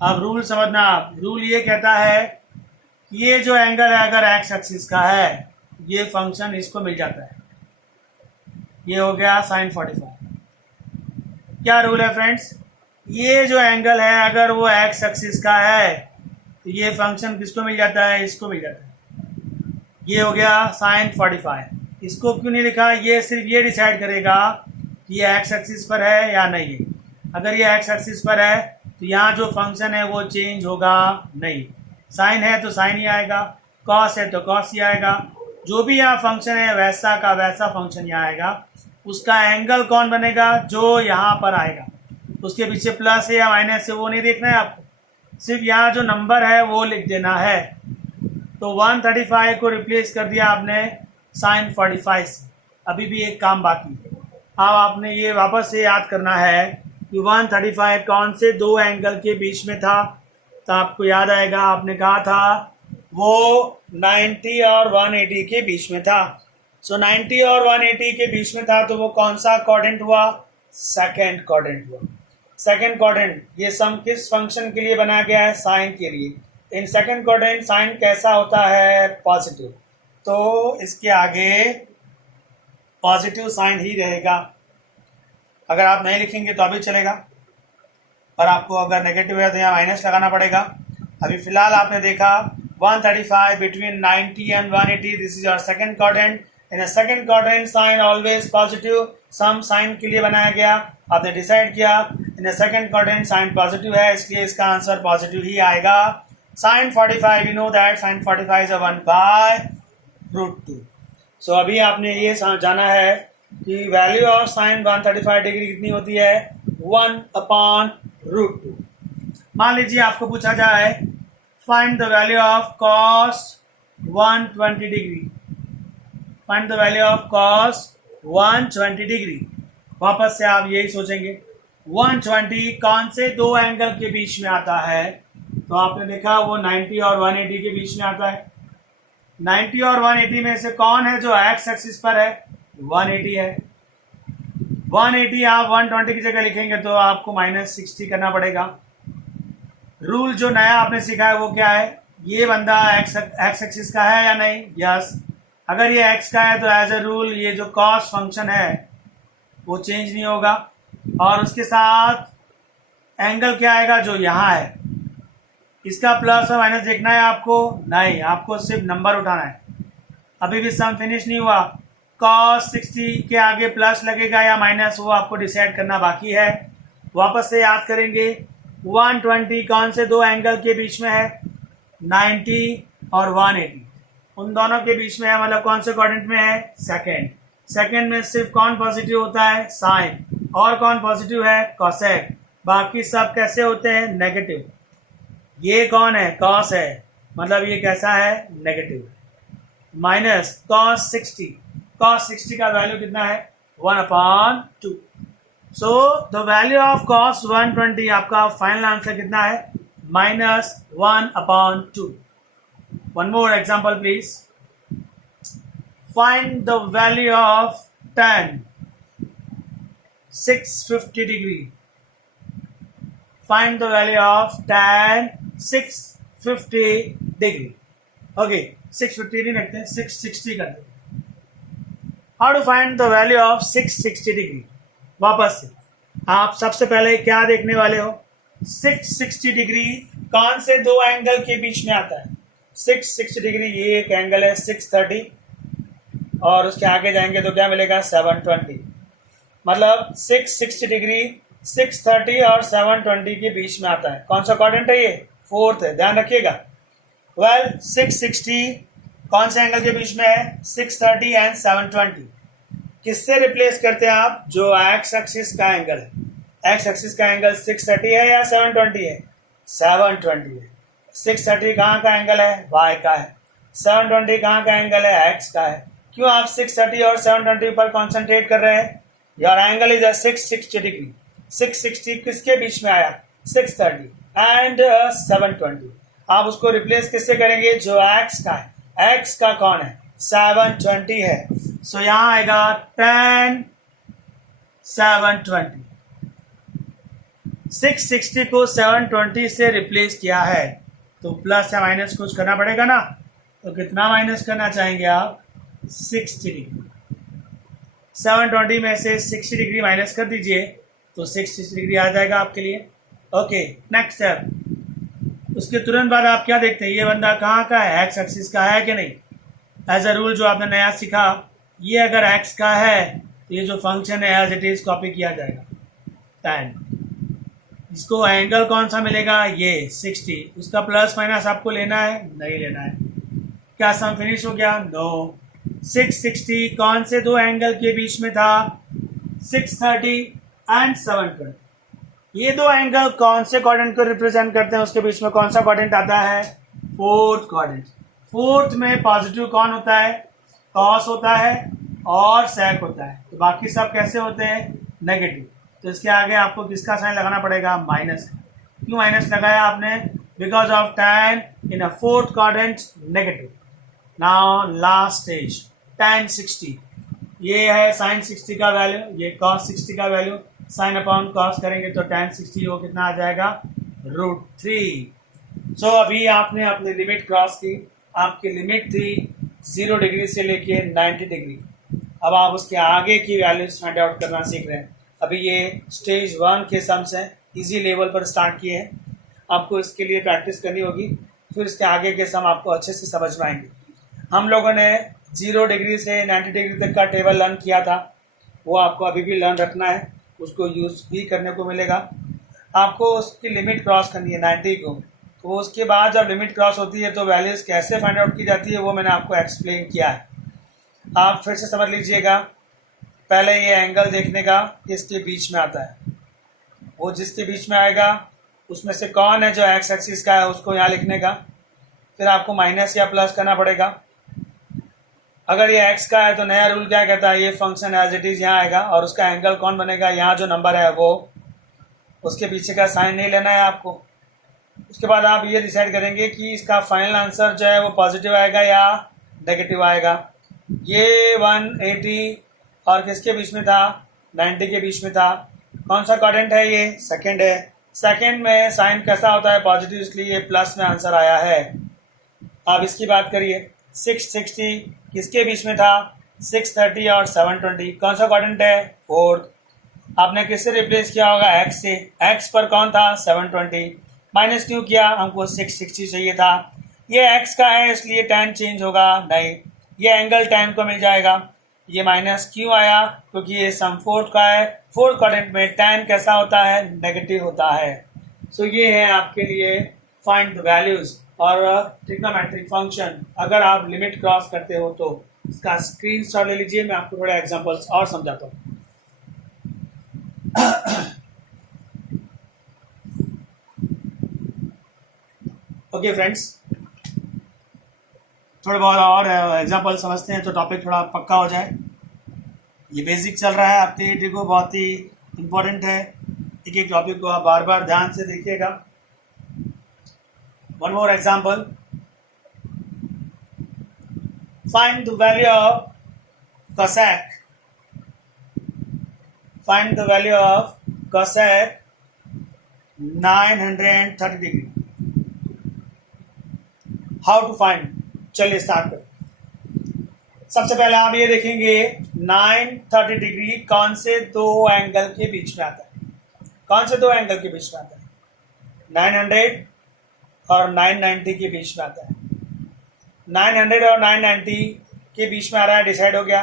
अब रूल समझना, आप रूल ये कहता है ये जो एंगल है अगर एक्स एक्सिस का है, ये फंक्शन इसको मिल जाता है। ये हो गया साइन 45। क्या रूल है फ्रेंड्स, ये जो एंगल है अगर वो एक्स एक्सिस का है तो ये फंक्शन किसको मिल जाता है, इसको मिल जाता है। ये हो गया साइन 45। इसको क्यों नहीं लिखा, ये सिर्फ ये डिसाइड करेगा कि ये एक्स एक्सिस पर है या नहीं है। अगर ये एक्स एक्सिस पर है तो यहाँ जो फंक्शन है वो चेंज होगा नहीं। साइन है तो साइन ही आएगा, कॉस है तो कॉस ही आएगा। जो भी यहाँ फंक्शन है वैसा का वैसा फंक्शन यहाँ आएगा। उसका एंगल कौन बनेगा, जो यहाँ पर आएगा। उसके पीछे प्लस है या माइनस है वो नहीं देखना है आपको, सिर्फ यहाँ जो नंबर है वो लिख देना है। तो 135 को रिप्लेस कर दिया आपने साइन 45 से। अभी भी एक काम बाकी है। अब आपने ये वापस से याद करना है कि 135 कौन से दो एंगल के बीच में था। तो आपको याद आएगा, आपने कहा था वो 90 और 180 के बीच में था। सो 90 और 180 के बीच में था तो वो कौन सा क्वाड्रेंट हुआ, सेकेंड क्वाड्रेंट हुआ। सेकेंड क्वाड्रेंट ये सम किस फंक्शन के लिए बनाया गया है, साइन के लिए। इन सेकेंड क्वाड्रेंट साइन कैसा होता है, पॉजिटिव। तो इसके आगे पॉजिटिव साइन ही रहेगा। अगर आप नहीं लिखेंगे तो अभी चलेगा, पर आपको अगर नेगेटिव है तो यहाँ माइनस लगाना पड़ेगा। अभी फिलहाल आपने देखा 135 between 90 and 180, this is your second quadrant. In a second quadrant sine always positive, some sine के लिए बनाया गया। आपने डिसाइड किया in a second quadrant sine positive है, इसलिए इसका आंसर पॉजिटिव ही आएगा। Sine 45 you know that sine 45 is 1/√2। So अभी आपने ये जाना है कि वैल्यू ऑफ साइन 135 डिग्री कितनी होती है, 1/√2। मान लीजिए आपको पूछा जाए find the value of cos 120 degree. Find the value of cos 120 degree. वापस से आप यही सोचेंगे 120 कौन से दो एंगल के बीच में आता है। तो आपने देखा वो 90 और 180 के बीच में आता है। 90 और 180 में से कौन है जो एक्स एक्सिस पर है, 180 है। 180 आप 120 की जगह लिखेंगे तो आपको -60 करना पड़ेगा। रूल जो नया आपने सीखा है वो क्या है, ये बंदा एक्स एक्सिस का है या नहीं, यस। अगर ये एक्स का है तो एज ए रूल ये जो कॉस फंक्शन है वो चेंज नहीं होगा। और उसके साथ एंगल क्या आएगा, जो यहाँ है। इसका प्लस और माइनस देखना है आपको, नहीं, आपको सिर्फ नंबर उठाना है। अभी भी सम फिनिश नहीं हुआ। cos 60 के आगे प्लस लगेगा या माइनस, वो आपको डिसाइड करना बाकी है। वापस से याद करेंगे 120 कौन से दो एंगल के बीच में है? 90 और 180, उन दोनों के बीच में है, मतलब कौन से क्वाड्रेंट में है? सेकंड। सेकंड में सिर्फ कौन पॉजिटिव होता है? साइन। और कौन पॉजिटिव है? कोसेक। बाकी सब कैसे होते हैं? नेगेटिव। ये कौन है? कॉस है, मतलब ये कैसा है? नेगेटिव। माइनस कॉस 60, कॉस 60 का वैल्यू कितना है? 1/2। So the value of cos 120 आपका फाइनल आंसर कितना है? -1/2। One more example please. Find the value of tan 650 degree. Find the value of tan 650 degree. Okay, 650 नहीं रखते हैं, 660 कर देते। How to find the value of 660 degree? वापस से आप सबसे पहले क्या देखने वाले हो? 660 डिग्री कौन से दो एंगल के बीच में आता है? 660 डिग्री ये एक एंगल है 630, और उसके आगे जाएंगे तो क्या मिलेगा? 720। मतलब 660 डिग्री 630 और 720 के बीच में आता है। कौन सा क्वाड्रेंट है ये? फोर्थ है, ध्यान रखिएगा। वेल 660 कौन से एंगल के बीच में है? 630 एंड 720। किससे रिप्लेस करते हैं आप? जो एक्स एक्सिस का एंगल है। एक्स एक्सिस का एंगल 630 है या 720 है? 720 है। 630 कहाँ का एंगल है? वाई का है। 720 कहाँ का एंगल है? एक्स का है। क्यों आप 630 और 720 पर कॉन्सेंट्रेट कर रहे हैं? Your angle is 660 degree. 660 किसके बीच में आया? 630 एंड 720। आप उसको रिप्लेस किससे करेंगे? जो एक्स का है। एक्स का कौन है? 720 है। सो यहां आएगा tan 720। 660 को 720 से रिप्लेस किया है तो प्लस या माइनस कुछ करना पड़ेगा ना। तो कितना माइनस करना चाहेंगे आप? 60 डिग्री। 720 में से 60 डिग्री माइनस कर दीजिए तो 60 डिग्री आ जाएगा आपके लिए। Okay, next step. उसके तुरंत बाद आप क्या देखते हैं? ये बंदा कहाँ का है? एक्स एक्सिस का है कि नहीं? एज अ रूल जो आपने नया सीखा, ये अगर एक्स का है तो ये जो फंक्शन है एज इट इज कॉपी किया जाएगा tan। इसको एंगल कौन सा मिलेगा? ये 60। उसका प्लस माइनस आपको लेना है? नहीं लेना है। क्या सम फिनिश हो गया? नो। 660 कौन से दो एंगल के बीच में था? 630 एंड 720। ये दो एंगल कौन से क्वाड्रेंट को रिप्रेजेंट करते हैं? उसके बीच में कौन सा क्वाड्रेंट आता है? Fourth quadrant. फोर्थ में पॉजिटिव कौन होता है? कॉस होता है और सेक होता है। तो बाकी सब कैसे होते हैं? नेगेटिव। तो इसके आगे आपको किसका साइन लगाना पड़ेगा? माइनस। क्यों माइनस लगाया आपने? Because of tan in a fourth quadrant negative. Now last stage tan 60। ये है साइन 60 का वैल्यू, ये cos 60 का वैल्यू। साइन अपॉन कॉस करेंगे तो tan 60 वो कितना आ जाएगा? √3। सो अभी आपने अपनी लिमिट क्रॉस की। आपकी लिमिट थी 0 डिग्री से लेके 90 डिग्री। अब आप उसके आगे की वैल्यूज फाइंड आउट करना सीख रहे हैं। अभी ये स्टेज 1 के सम्स हैं, इजी लेवल पर स्टार्ट किए हैं। आपको इसके लिए प्रैक्टिस करनी होगी, फिर इसके आगे के सम आपको अच्छे से समझ में आएंगे। हम लोगों ने 0 डिग्री से 90 डिग्री तक का टेबल लर्न किया था, वो आपको अभी भी लर्न रखना है, उसको यूज़ भी करने को मिलेगा। आपको उसकी लिमिट क्रॉस करनी है 90 को, तो उसके बाद जब लिमिट क्रॉस होती है तो वैल्यूज कैसे फाइंड आउट की जाती है वो मैंने आपको एक्सप्लेन किया है। आप फिर से समझ लीजिएगा। पहले ये एंगल देखने का किसके बीच में आता है, वो जिसके बीच में आएगा उसमें से कौन है जो एक्स एक्सिस का है उसको यहाँ लिखने का। फिर आपको माइनस या प्लस करना पड़ेगा। अगर ये एक्स का है तो नया रूल क्या कहता है? ये फंक्शन एज इट इज यहाँ आएगा और उसका एंगल कौन बनेगा? यहाँ जो नंबर है वो, उसके पीछे का साइन नहीं लेना है आपको। उसके बाद आप ये डिसाइड करेंगे कि इसका फाइनल आंसर जो है वो पॉजिटिव आएगा या नेगेटिव आएगा। ये 180 और किसके बीच में था? 90 के बीच में था। कौन सा क्वाड्रेंट है? ये सेकंड है। सेकंड में साइन कैसा होता है? पॉजिटिव, इसलिए ये प्लस में आंसर आया है। आप इसकी बात करिए। 660 किसके बीच में था? 630 और 720। कौन सा क्वाड्रेंट है? फोर्थ। आपने किससे रिप्लेस किया होगा? एक्स से। एक्स पर कौन था? 720। माइनस क्यों किया? हमको 660 चाहिए था। ये एक्स का है इसलिए tan चेंज होगा नहीं, ये एंगल tan को मिल जाएगा। ये माइनस क्यों आया? क्योंकि ये सम फोर्थ का है। फोर्थ क्वाड्रेंट में tan कैसा होता है? नेगेटिव होता है। सो ये है आपके लिए फाइंड द वैल्यूज और ट्रिग्नोमेट्रिक फंक्शन। अगर आप लिमिट क्रॉस करते हो तो इसका स्क्रीनशॉट ले लीजिए, मैं आपको थोड़ा एग्जांपल्स और समझाता हूँ। ओके फ्रेंड्स, थोड़े बहुत और एग्जांपल समझते हैं तो टॉपिक थोड़ा पक्का हो जाए। ये बेसिक चल रहा है आपके देखो, बहुत ही इम्पोर्टेंट है। एक एक टॉपिक को आप बार बार ध्यान से देखिएगा। One more example, find the value of cosec, find the value of cosec 930 degree. How to find? चलिए स्टार्ट करें। सबसे पहले आप ये देखेंगे 930 डिग्री कौन से दो एंगल के बीच में आता है? कौन से दो एंगल के बीच में आता है? 900 और 990 के बीच में आता है। 900 और 990 के बीच में आ रहा है, डिसाइड हो गया।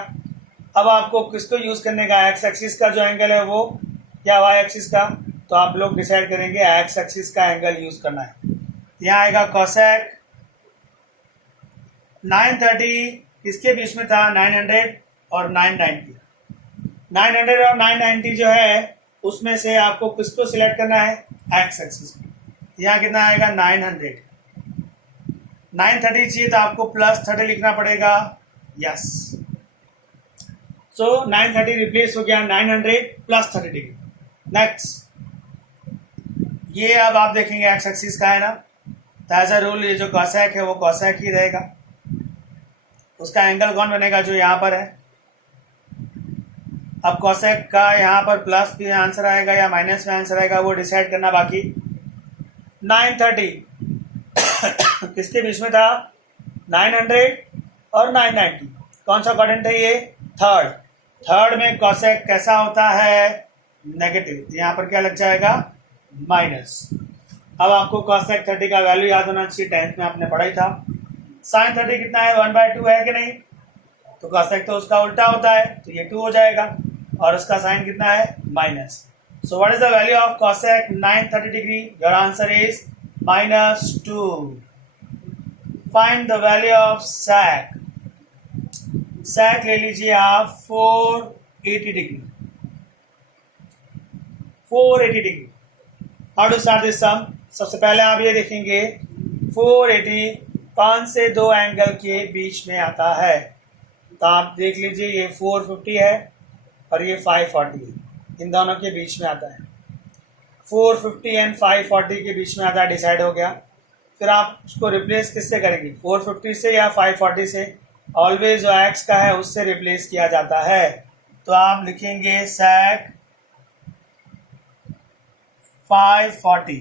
अब आपको किसको यूज करने का? एक्स एक्सिस का जो एंगल है वो या वाई एक्सिस का? तो आप लोग डिसाइड करेंगे एक्स एक्सिस का एंगल यूज करना है। यहाँ आएगा cosec 930 किसके बीच में था? 900 और 990। 900 और 990 जो है उसमें से आपको किसको सिलेक्ट करना है? एक्स एक्सिस में। यहाँ कितना आएगा? 900। 930 चाहिए तो आपको +30 लिखना पड़ेगा। यस, सो 930 रिप्लेस हो गया 900 + 30 डिग्री। नेक्स्ट, ये अब आप देखेंगे एक्स एक्सिस का है ना, तो एज अ रूल ये जो cosec है वो cosec ही रहेगा। उसका एंगल कौन बनेगा? जो यहाँ पर है। अब cosec का यहाँ पर प्लस में आंसर आएगा या माइनस में आंसर आएगा वो डिसाइड करना बाकी। 930 किसके बीच में था? 900 और 990। कौन सा क्वाड्रेंट है ये? थर्ड में cosec कैसा होता है? नेगेटिव। यहाँ पर क्या लग जाएगा? माइनस। अब आपको cosec 30 का वैल्यू याद होना चाहिए, 10th में आपने पढ़ा ही था। sin 30 कितना है? 1/2 है कि नहीं? तो cosec तो उसका उल्टा होता है, तो ये 2 हो जाएगा और उसका साइन कितना है? Minus. So what is the value of cosec 930 degree? Your answer is -2। Find the value of sec। sec ले लीजिए आप 480 degree. 480 degree. How to start this sum? सबसे पहले आप ये देखेंगे 480 कौन से दो एंगल के बीच में आता है? तो आप देख लीजिए ये 450 है और ये 540 है, इन दोनों के बीच में आता है। 450 एंड 540 के बीच में आता है, डिसाइड हो गया। फिर आप उसको रिप्लेस किससे करेंगे? 450 से या 540 से? ऑलवेज जो एक्स का है उससे रिप्लेस किया जाता है। तो आप लिखेंगे sec 540।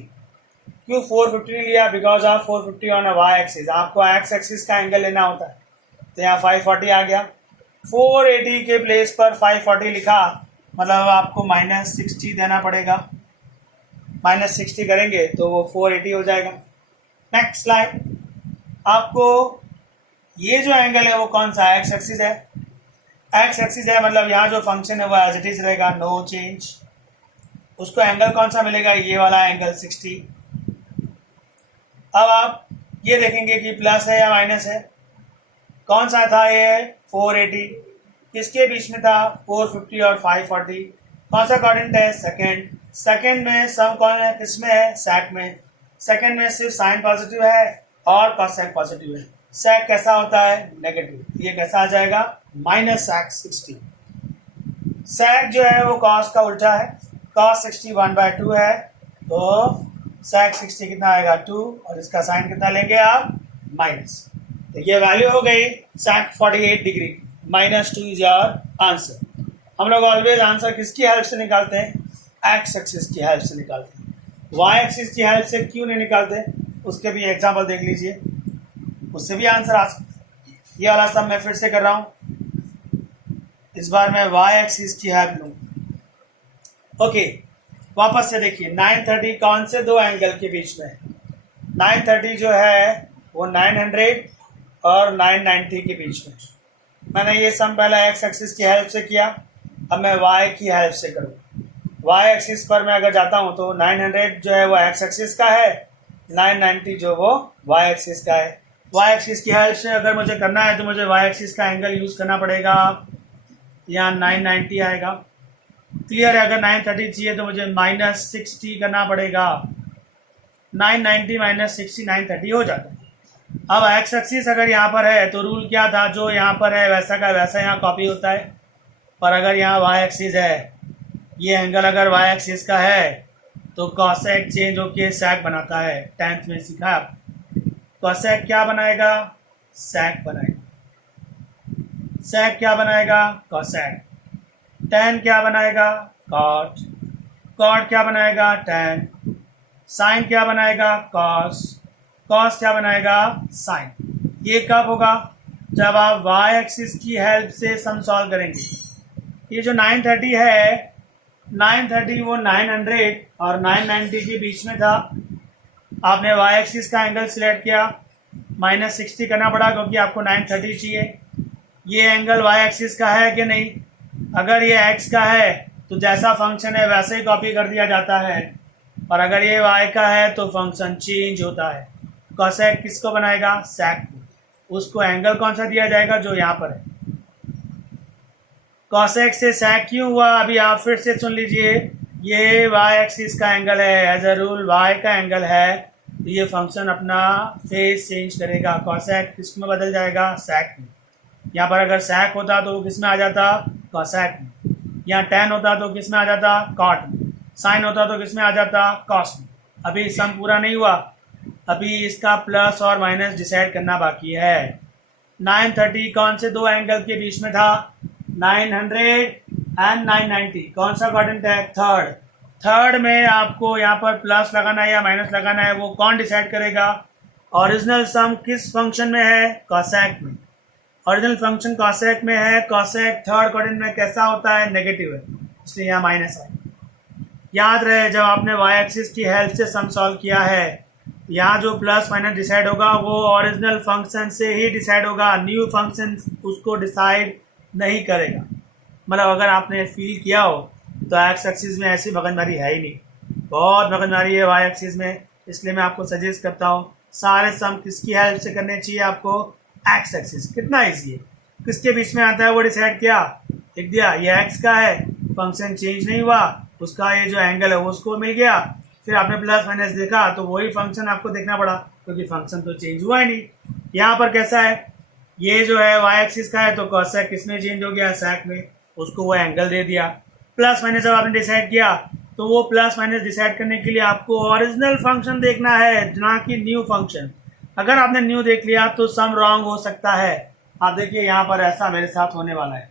क्यों 450 नहीं लिया? Because of 450 on Y axis. आपको एक्स एक्सिस का एंगल लेना होता है, तो यहाँ 540 आ गया। 480 के प्लेस पर 540 लिखा, मतलब आपको -60 देना पड़ेगा। -60 करेंगे तो वो 480 हो जाएगा। नेक्स्ट स्लाइड, आपको ये जो एंगल है वो कौन सा? एक्स एक्सिस है। एक्स एक्सिस है मतलब यहाँ जो फंक्शन है वो एज इट इज रहेगा, नो चेंज। उसको एंगल कौन सा मिलेगा? ये वाला एंगल 60। अब आप ये देखेंगे कि प्लस है या माइनस है। कौन सा था ये? 480। किसके बीच में था? 450 और 540। कौन सा क्वाड्रेंट है? सेकंड। सेकंड में सम कौन है? किसमें है? sec में। सेकंड में सिर्फ साइन पॉजिटिव है और cosec पॉजिटिव है। sec कैसा होता है? नेगेटिव। ये कैसा आ जाएगा? -sec 60। sec जो है वो cos का उल्टा है। cos 60 1/2 है, तो sec 60 कितना आएगा? 2, और इसका साइन कितना लेंगे आप? माइनस। तो ये वैल्यू हो गई sec 48 degree. -2 is your answer. हम लोग ऑलवेज आंसर किसकी हेल्प से निकालते हैं? एक्स एक्सिस की हेल्प से निकालते हैं। वाई एक्सिस की हेल्प से क्यों नहीं निकालते? उसके भी एग्जाम्पल देख लीजिए, उससे भी आंसर आ सकता है। ये वाला सब मैं फिर से कर रहा हूँ, इस बार मैं वाई एक्सिस की हेल्प लूँ। ओके, वापस से देखिए 930 कौन से दो एंगल के बीच में है? 930 जो है वो 900 और 990 के बीच में। मैंने ये सम पहले एक्स एक्सिस की हेल्प से किया, अब मैं वाई की हेल्प से करूँ। वाई एक्सिस पर मैं अगर जाता हूँ तो 900 जो है वो एक्स एक्सिस का है, 990 जो वो वाई एक्सिस का है। वाई एक्सिस की हेल्प से अगर मुझे करना है तो मुझे वाई एक्सिस का एंगल यूज़ करना पड़ेगा, यहाँ 990 आएगा। क्लियर है? अगर 930 चाहिए तो मुझे -60 करना पड़ेगा, 990 -60 930 हो जाता है। अब एक्स एक्सिस अगर यहाँ पर है तो रूल क्या था, जो यहाँ पर है वैसा का वैसा यहाँ कॉपी होता है। पर अगर यहाँ वाई एक्सिस है, ये एंगल अगर वाई एक्सिस का है तो कॉसेक चेंज होके सैक बनाता है। 10th में सीखा आप। कॉसेक क्या बनाएगा? सैक बनाएगा। सैक क्या बनाएगा? कॉसेक। टैन क्या बनाएगा? कॉट। कॉट क्या बनाएगा? टैन। साइन क्या बनाएगा? कॉस। कॉस क्या बनाएगा? साइन। ये कब होगा? जब आप वाई एक्सिस की हेल्प से सम सॉल्व करेंगे। ये जो 930 है, 930 वो 900 और 990 के बीच में था। आपने वाई एक्सिस का एंगल सिलेक्ट किया, -60 करना पड़ा क्योंकि आपको 930 चाहिए। ये एंगल वाई एक्सिस का है कि नहीं? अगर ये एक्स का है तो जैसा फंक्शन है वैसे ही कॉपी कर दिया जाता है, और अगर ये वाई का है तो फंक्शन चेंज होता है। कॉसेक किसको बनाएगा? सैक को। उसको एंगल कौन सा दिया जाएगा? जो यहाँ पर है। कॉसेक से सैक क्यों हुआ? अभी आप फिर से सुन लीजिए। ये वाई एक्सिस का एंगल है, एज अ रूल वाई का एंगल है, तो ये फंक्शन अपना फेस चेंज करेगा। कॉसेक किस में बदल जाएगा? सैक में। यहाँ पर अगर सैक होता तो किस में आ जाता? कॉसेक में। यहाँ टैन होता तो किस में आ जाता? कॉट में। साइन होता तो किस में आ जाता? कॉस में। अभी सम पूरा नहीं हुआ, अभी इसका प्लस और माइनस डिसाइड करना बाकी है। 930 कौन से दो एंगल के बीच में था? 900 एंड 990। कौन सा क्वाड्रेंट है? थर्ड। थर्ड में आपको यहाँ पर प्लस लगाना है या माइनस लगाना है, वो कौन डिसाइड करेगा? ओरिजिनल सम किस फंक्शन में है? कॉसेक में। ओरिजिनल फंक्शन कॉसेक में है। कॉसेक थर्ड क्वाड्रेंट में कैसा होता है? नेगेटिव है, इसलिए यहाँ माइनस है। याद रहे, जब आपने वाई एक्सिस की हेल्प से सम सॉल्व किया है, यहाँ जो प्लस माइनस डिसाइड होगा वो ओरिजिनल फंक्शन से ही डिसाइड होगा, न्यू फंक्शन उसको डिसाइड नहीं करेगा। मतलब अगर आपने फील किया हो तो एक्स एक्सिस में ऐसी मगजमारी है ही नहीं, बहुत मगजमारी है वाई एक्सिस में। इसलिए मैं आपको सजेस्ट करता हूँ सारे सम किसकी हेल्प से करने चाहिए आपको? X axis. कितना ईजी है, किसके बीच में आता है वो डिसाइड किया, लिख दिया, ये एक्स का है, फंक्शन चेंज नहीं हुआ, उसका ये जो एंगल है वो उसको मिल गया, फिर आपने प्लस माइनस देखा तो वही फंक्शन आपको देखना पड़ा क्योंकि फंक्शन तो चेंज हुआ ही नहीं। यहाँ पर कैसा है, ये जो है वाई एक्सिस का है तो कॉसेक किसमें चेंज हो गया? सैक में। उसको वो एंगल दे दिया। प्लस माइनस जब आपने डिसाइड किया तो वो प्लस माइनस डिसाइड करने के लिए आपको ओरिजिनल फंक्शन देखना है, ना कि न्यू फंक्शन। अगर आपने न्यू देख लिया तो सम रॉन्ग हो सकता है। आप देखिए यहाँ पर ऐसा मेरे साथ होने वाला है,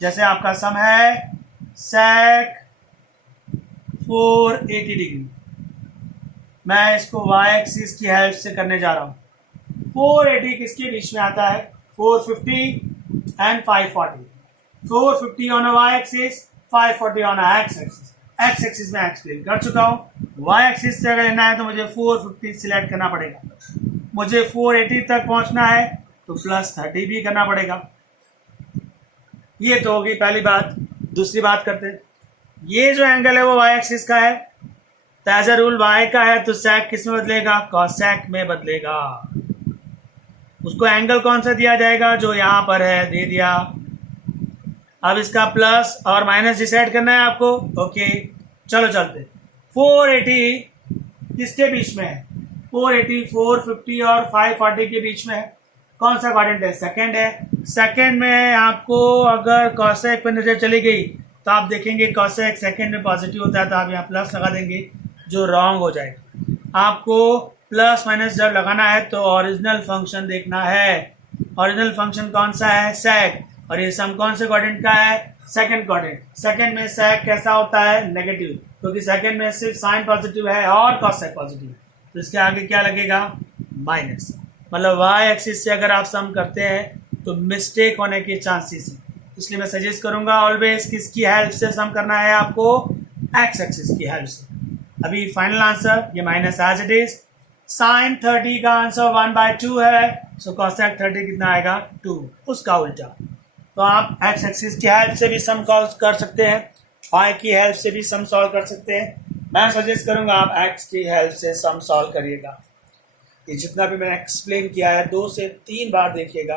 जैसे आपका सम है sec 480 डिग्री, मैं इसको वाई एक्सिस की हेल्प से करने जा रहा हूँ। 480 किसके बीच में आता है? 450 and 540। 450 on a Y axis, 540 on a X axis. X axis में एक्सप्लेन कर चुका हूँ। वाई एक्सिस से अगर लेना है तो मुझे 450 सिलेक्ट करना पड़ेगा। मुझे 480 तक पहुंचना है तो +30 भी करना पड़ेगा। ये तो होगी पहली बात। दूसरी बात करते हैं, ये जो एंगल है वो वाई एक्सिस का है, तो एज अ रूल वाई का है तो sec किस में बदलेगा? कॉसेक में बदलेगा। उसको एंगल कौन सा दिया जाएगा? जो यहाँ पर है दे दिया। अब इसका प्लस और माइनस डिसाइड करना है आपको। ओके चलो चलते। 480 किसके बीच में है? 480 450 और 540 के बीच में है। कौन सा क्वाड्रेंट है? सेकंड है। सेकंड में आपको अगर कॉसेक पर नजर चली गई तो आप देखेंगे कॉसेक सेकंड में पॉजिटिव होता है, तो आप यहाँ प्लस लगा देंगे, जो रॉन्ग हो जाएगा। आपको प्लस माइनस जब लगाना है तो ओरिजिनल फंक्शन देखना है। ओरिजिनल फंक्शन कौन सा है? sec। और ये सम कौन से क्वाड्रेंट का है? Second quadrant. सेकंड में sec कैसा होता है? नेगेटिव, क्योंकि सेकंड में सिर्फ साइन पॉजिटिव है और कॉसेक पॉजिटिव है, तो इसके आगे क्या लगेगा? माइनस। मतलब वाई एक्सिस से अगर आप सम करते हैं तो मिस्टेक होने के चांसेस हैं, इसलिए मैं सजेस्ट करूंगा ऑलवेज किसकी हेल्प से सम करना है आपको? एक्स एक्सिस की हेल्प से। अभी फाइनल आंसर ये minus as it is. Sine 30 का आंसर 1/2 है, सो कॉसेक 30 कितना आएगा? 2, उसका उल्टा। तो आप एक्स एक्सिस की हेल्प से भी सम कर सकते हैं। वाई की हेल्प से भी सम सॉल्व कर सकते हैं। मैं सजेस्ट करूंगा आप एक्स की हेल्प से सम सॉल्व करिएगा। ये जितना भी मैंने एक्सप्लेन किया है 2 से 3 बार देखिएगा।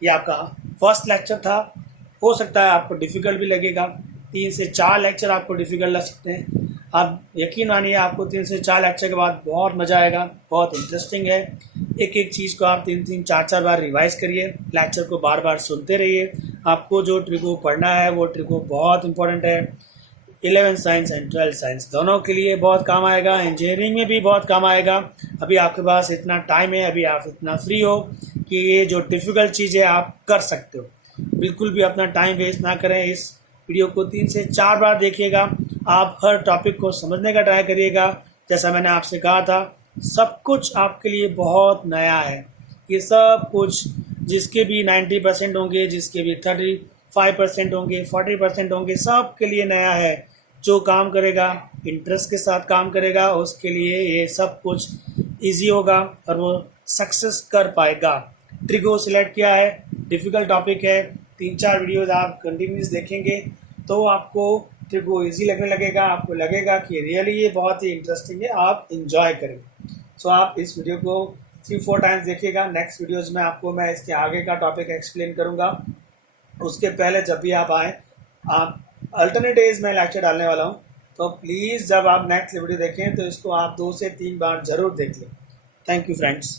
ये आपका फर्स्ट लेक्चर था, हो सकता है आपको डिफ़िकल्ट भी लगेगा। 3 से 4 लेक्चर आपको डिफ़िकल्ट लग सकते हैं। आप यकीन मानिए आपको 3 से 4 लेक्चर के बाद बहुत मज़ा आएगा, बहुत इंटरेस्टिंग है। एक एक चीज़ को आप 3-3 4-4 बार रिवाइज करिए, लेक्चर को बार बार सुनते रहिए। आपको जो ट्रिको पढ़ना है वो ट्रिको बहुत इंपॉर्टेंट है। 11th science and 12th science दोनों के लिए बहुत काम आएगा, इंजीनियरिंग में भी बहुत काम आएगा। अभी आपके पास इतना टाइम है, अभी आप इतना फ्री हो कि ये जो डिफ़िकल्ट चीज़ है आप कर सकते हो। बिल्कुल भी अपना टाइम वेस्ट ना करें। इस वीडियो को 3 से 4 बार देखिएगा। आप हर टॉपिक को समझने का ट्राई करिएगा। जैसा मैंने आपसे कहा था, सब कुछ आपके लिए बहुत नया है। ये सब कुछ जिसके भी 90% होंगे, जिसके भी 35% होंगे, 40% होंगे, सब के लिए नया है। जो काम करेगा, इंटरेस्ट के साथ काम करेगा, उसके लिए ये सब कुछ इजी होगा और वो सक्सेस कर पाएगा। ट्रिको सिलेक्ट किया है, डिफ़िकल्ट टॉपिक है। 3-4 वीडियोज़ आप कंटिन्यूस देखेंगे तो आपको ट्रिको ईजी लगने लगेगा। आपको लगेगा कि रियली ये बहुत ही इंटरेस्टिंग है, आप इंजॉय करेंगे। सो आप इस वीडियो को 3-4 टाइम्स देखिएगा। नेक्स्ट वीडियोज़ में आपको मैं इसके आगे का टॉपिक एक्सप्लेन करूँगा। उसके पहले जब भी आप आएँ, आप अल्टरनेट डेज में लेक्चर डालने वाला हूँ, तो प्लीज़ जब आप नेक्स्ट वीडियो देखें तो इसको आप 2 से 3 बार ज़रूर देख लें। Thank you friends.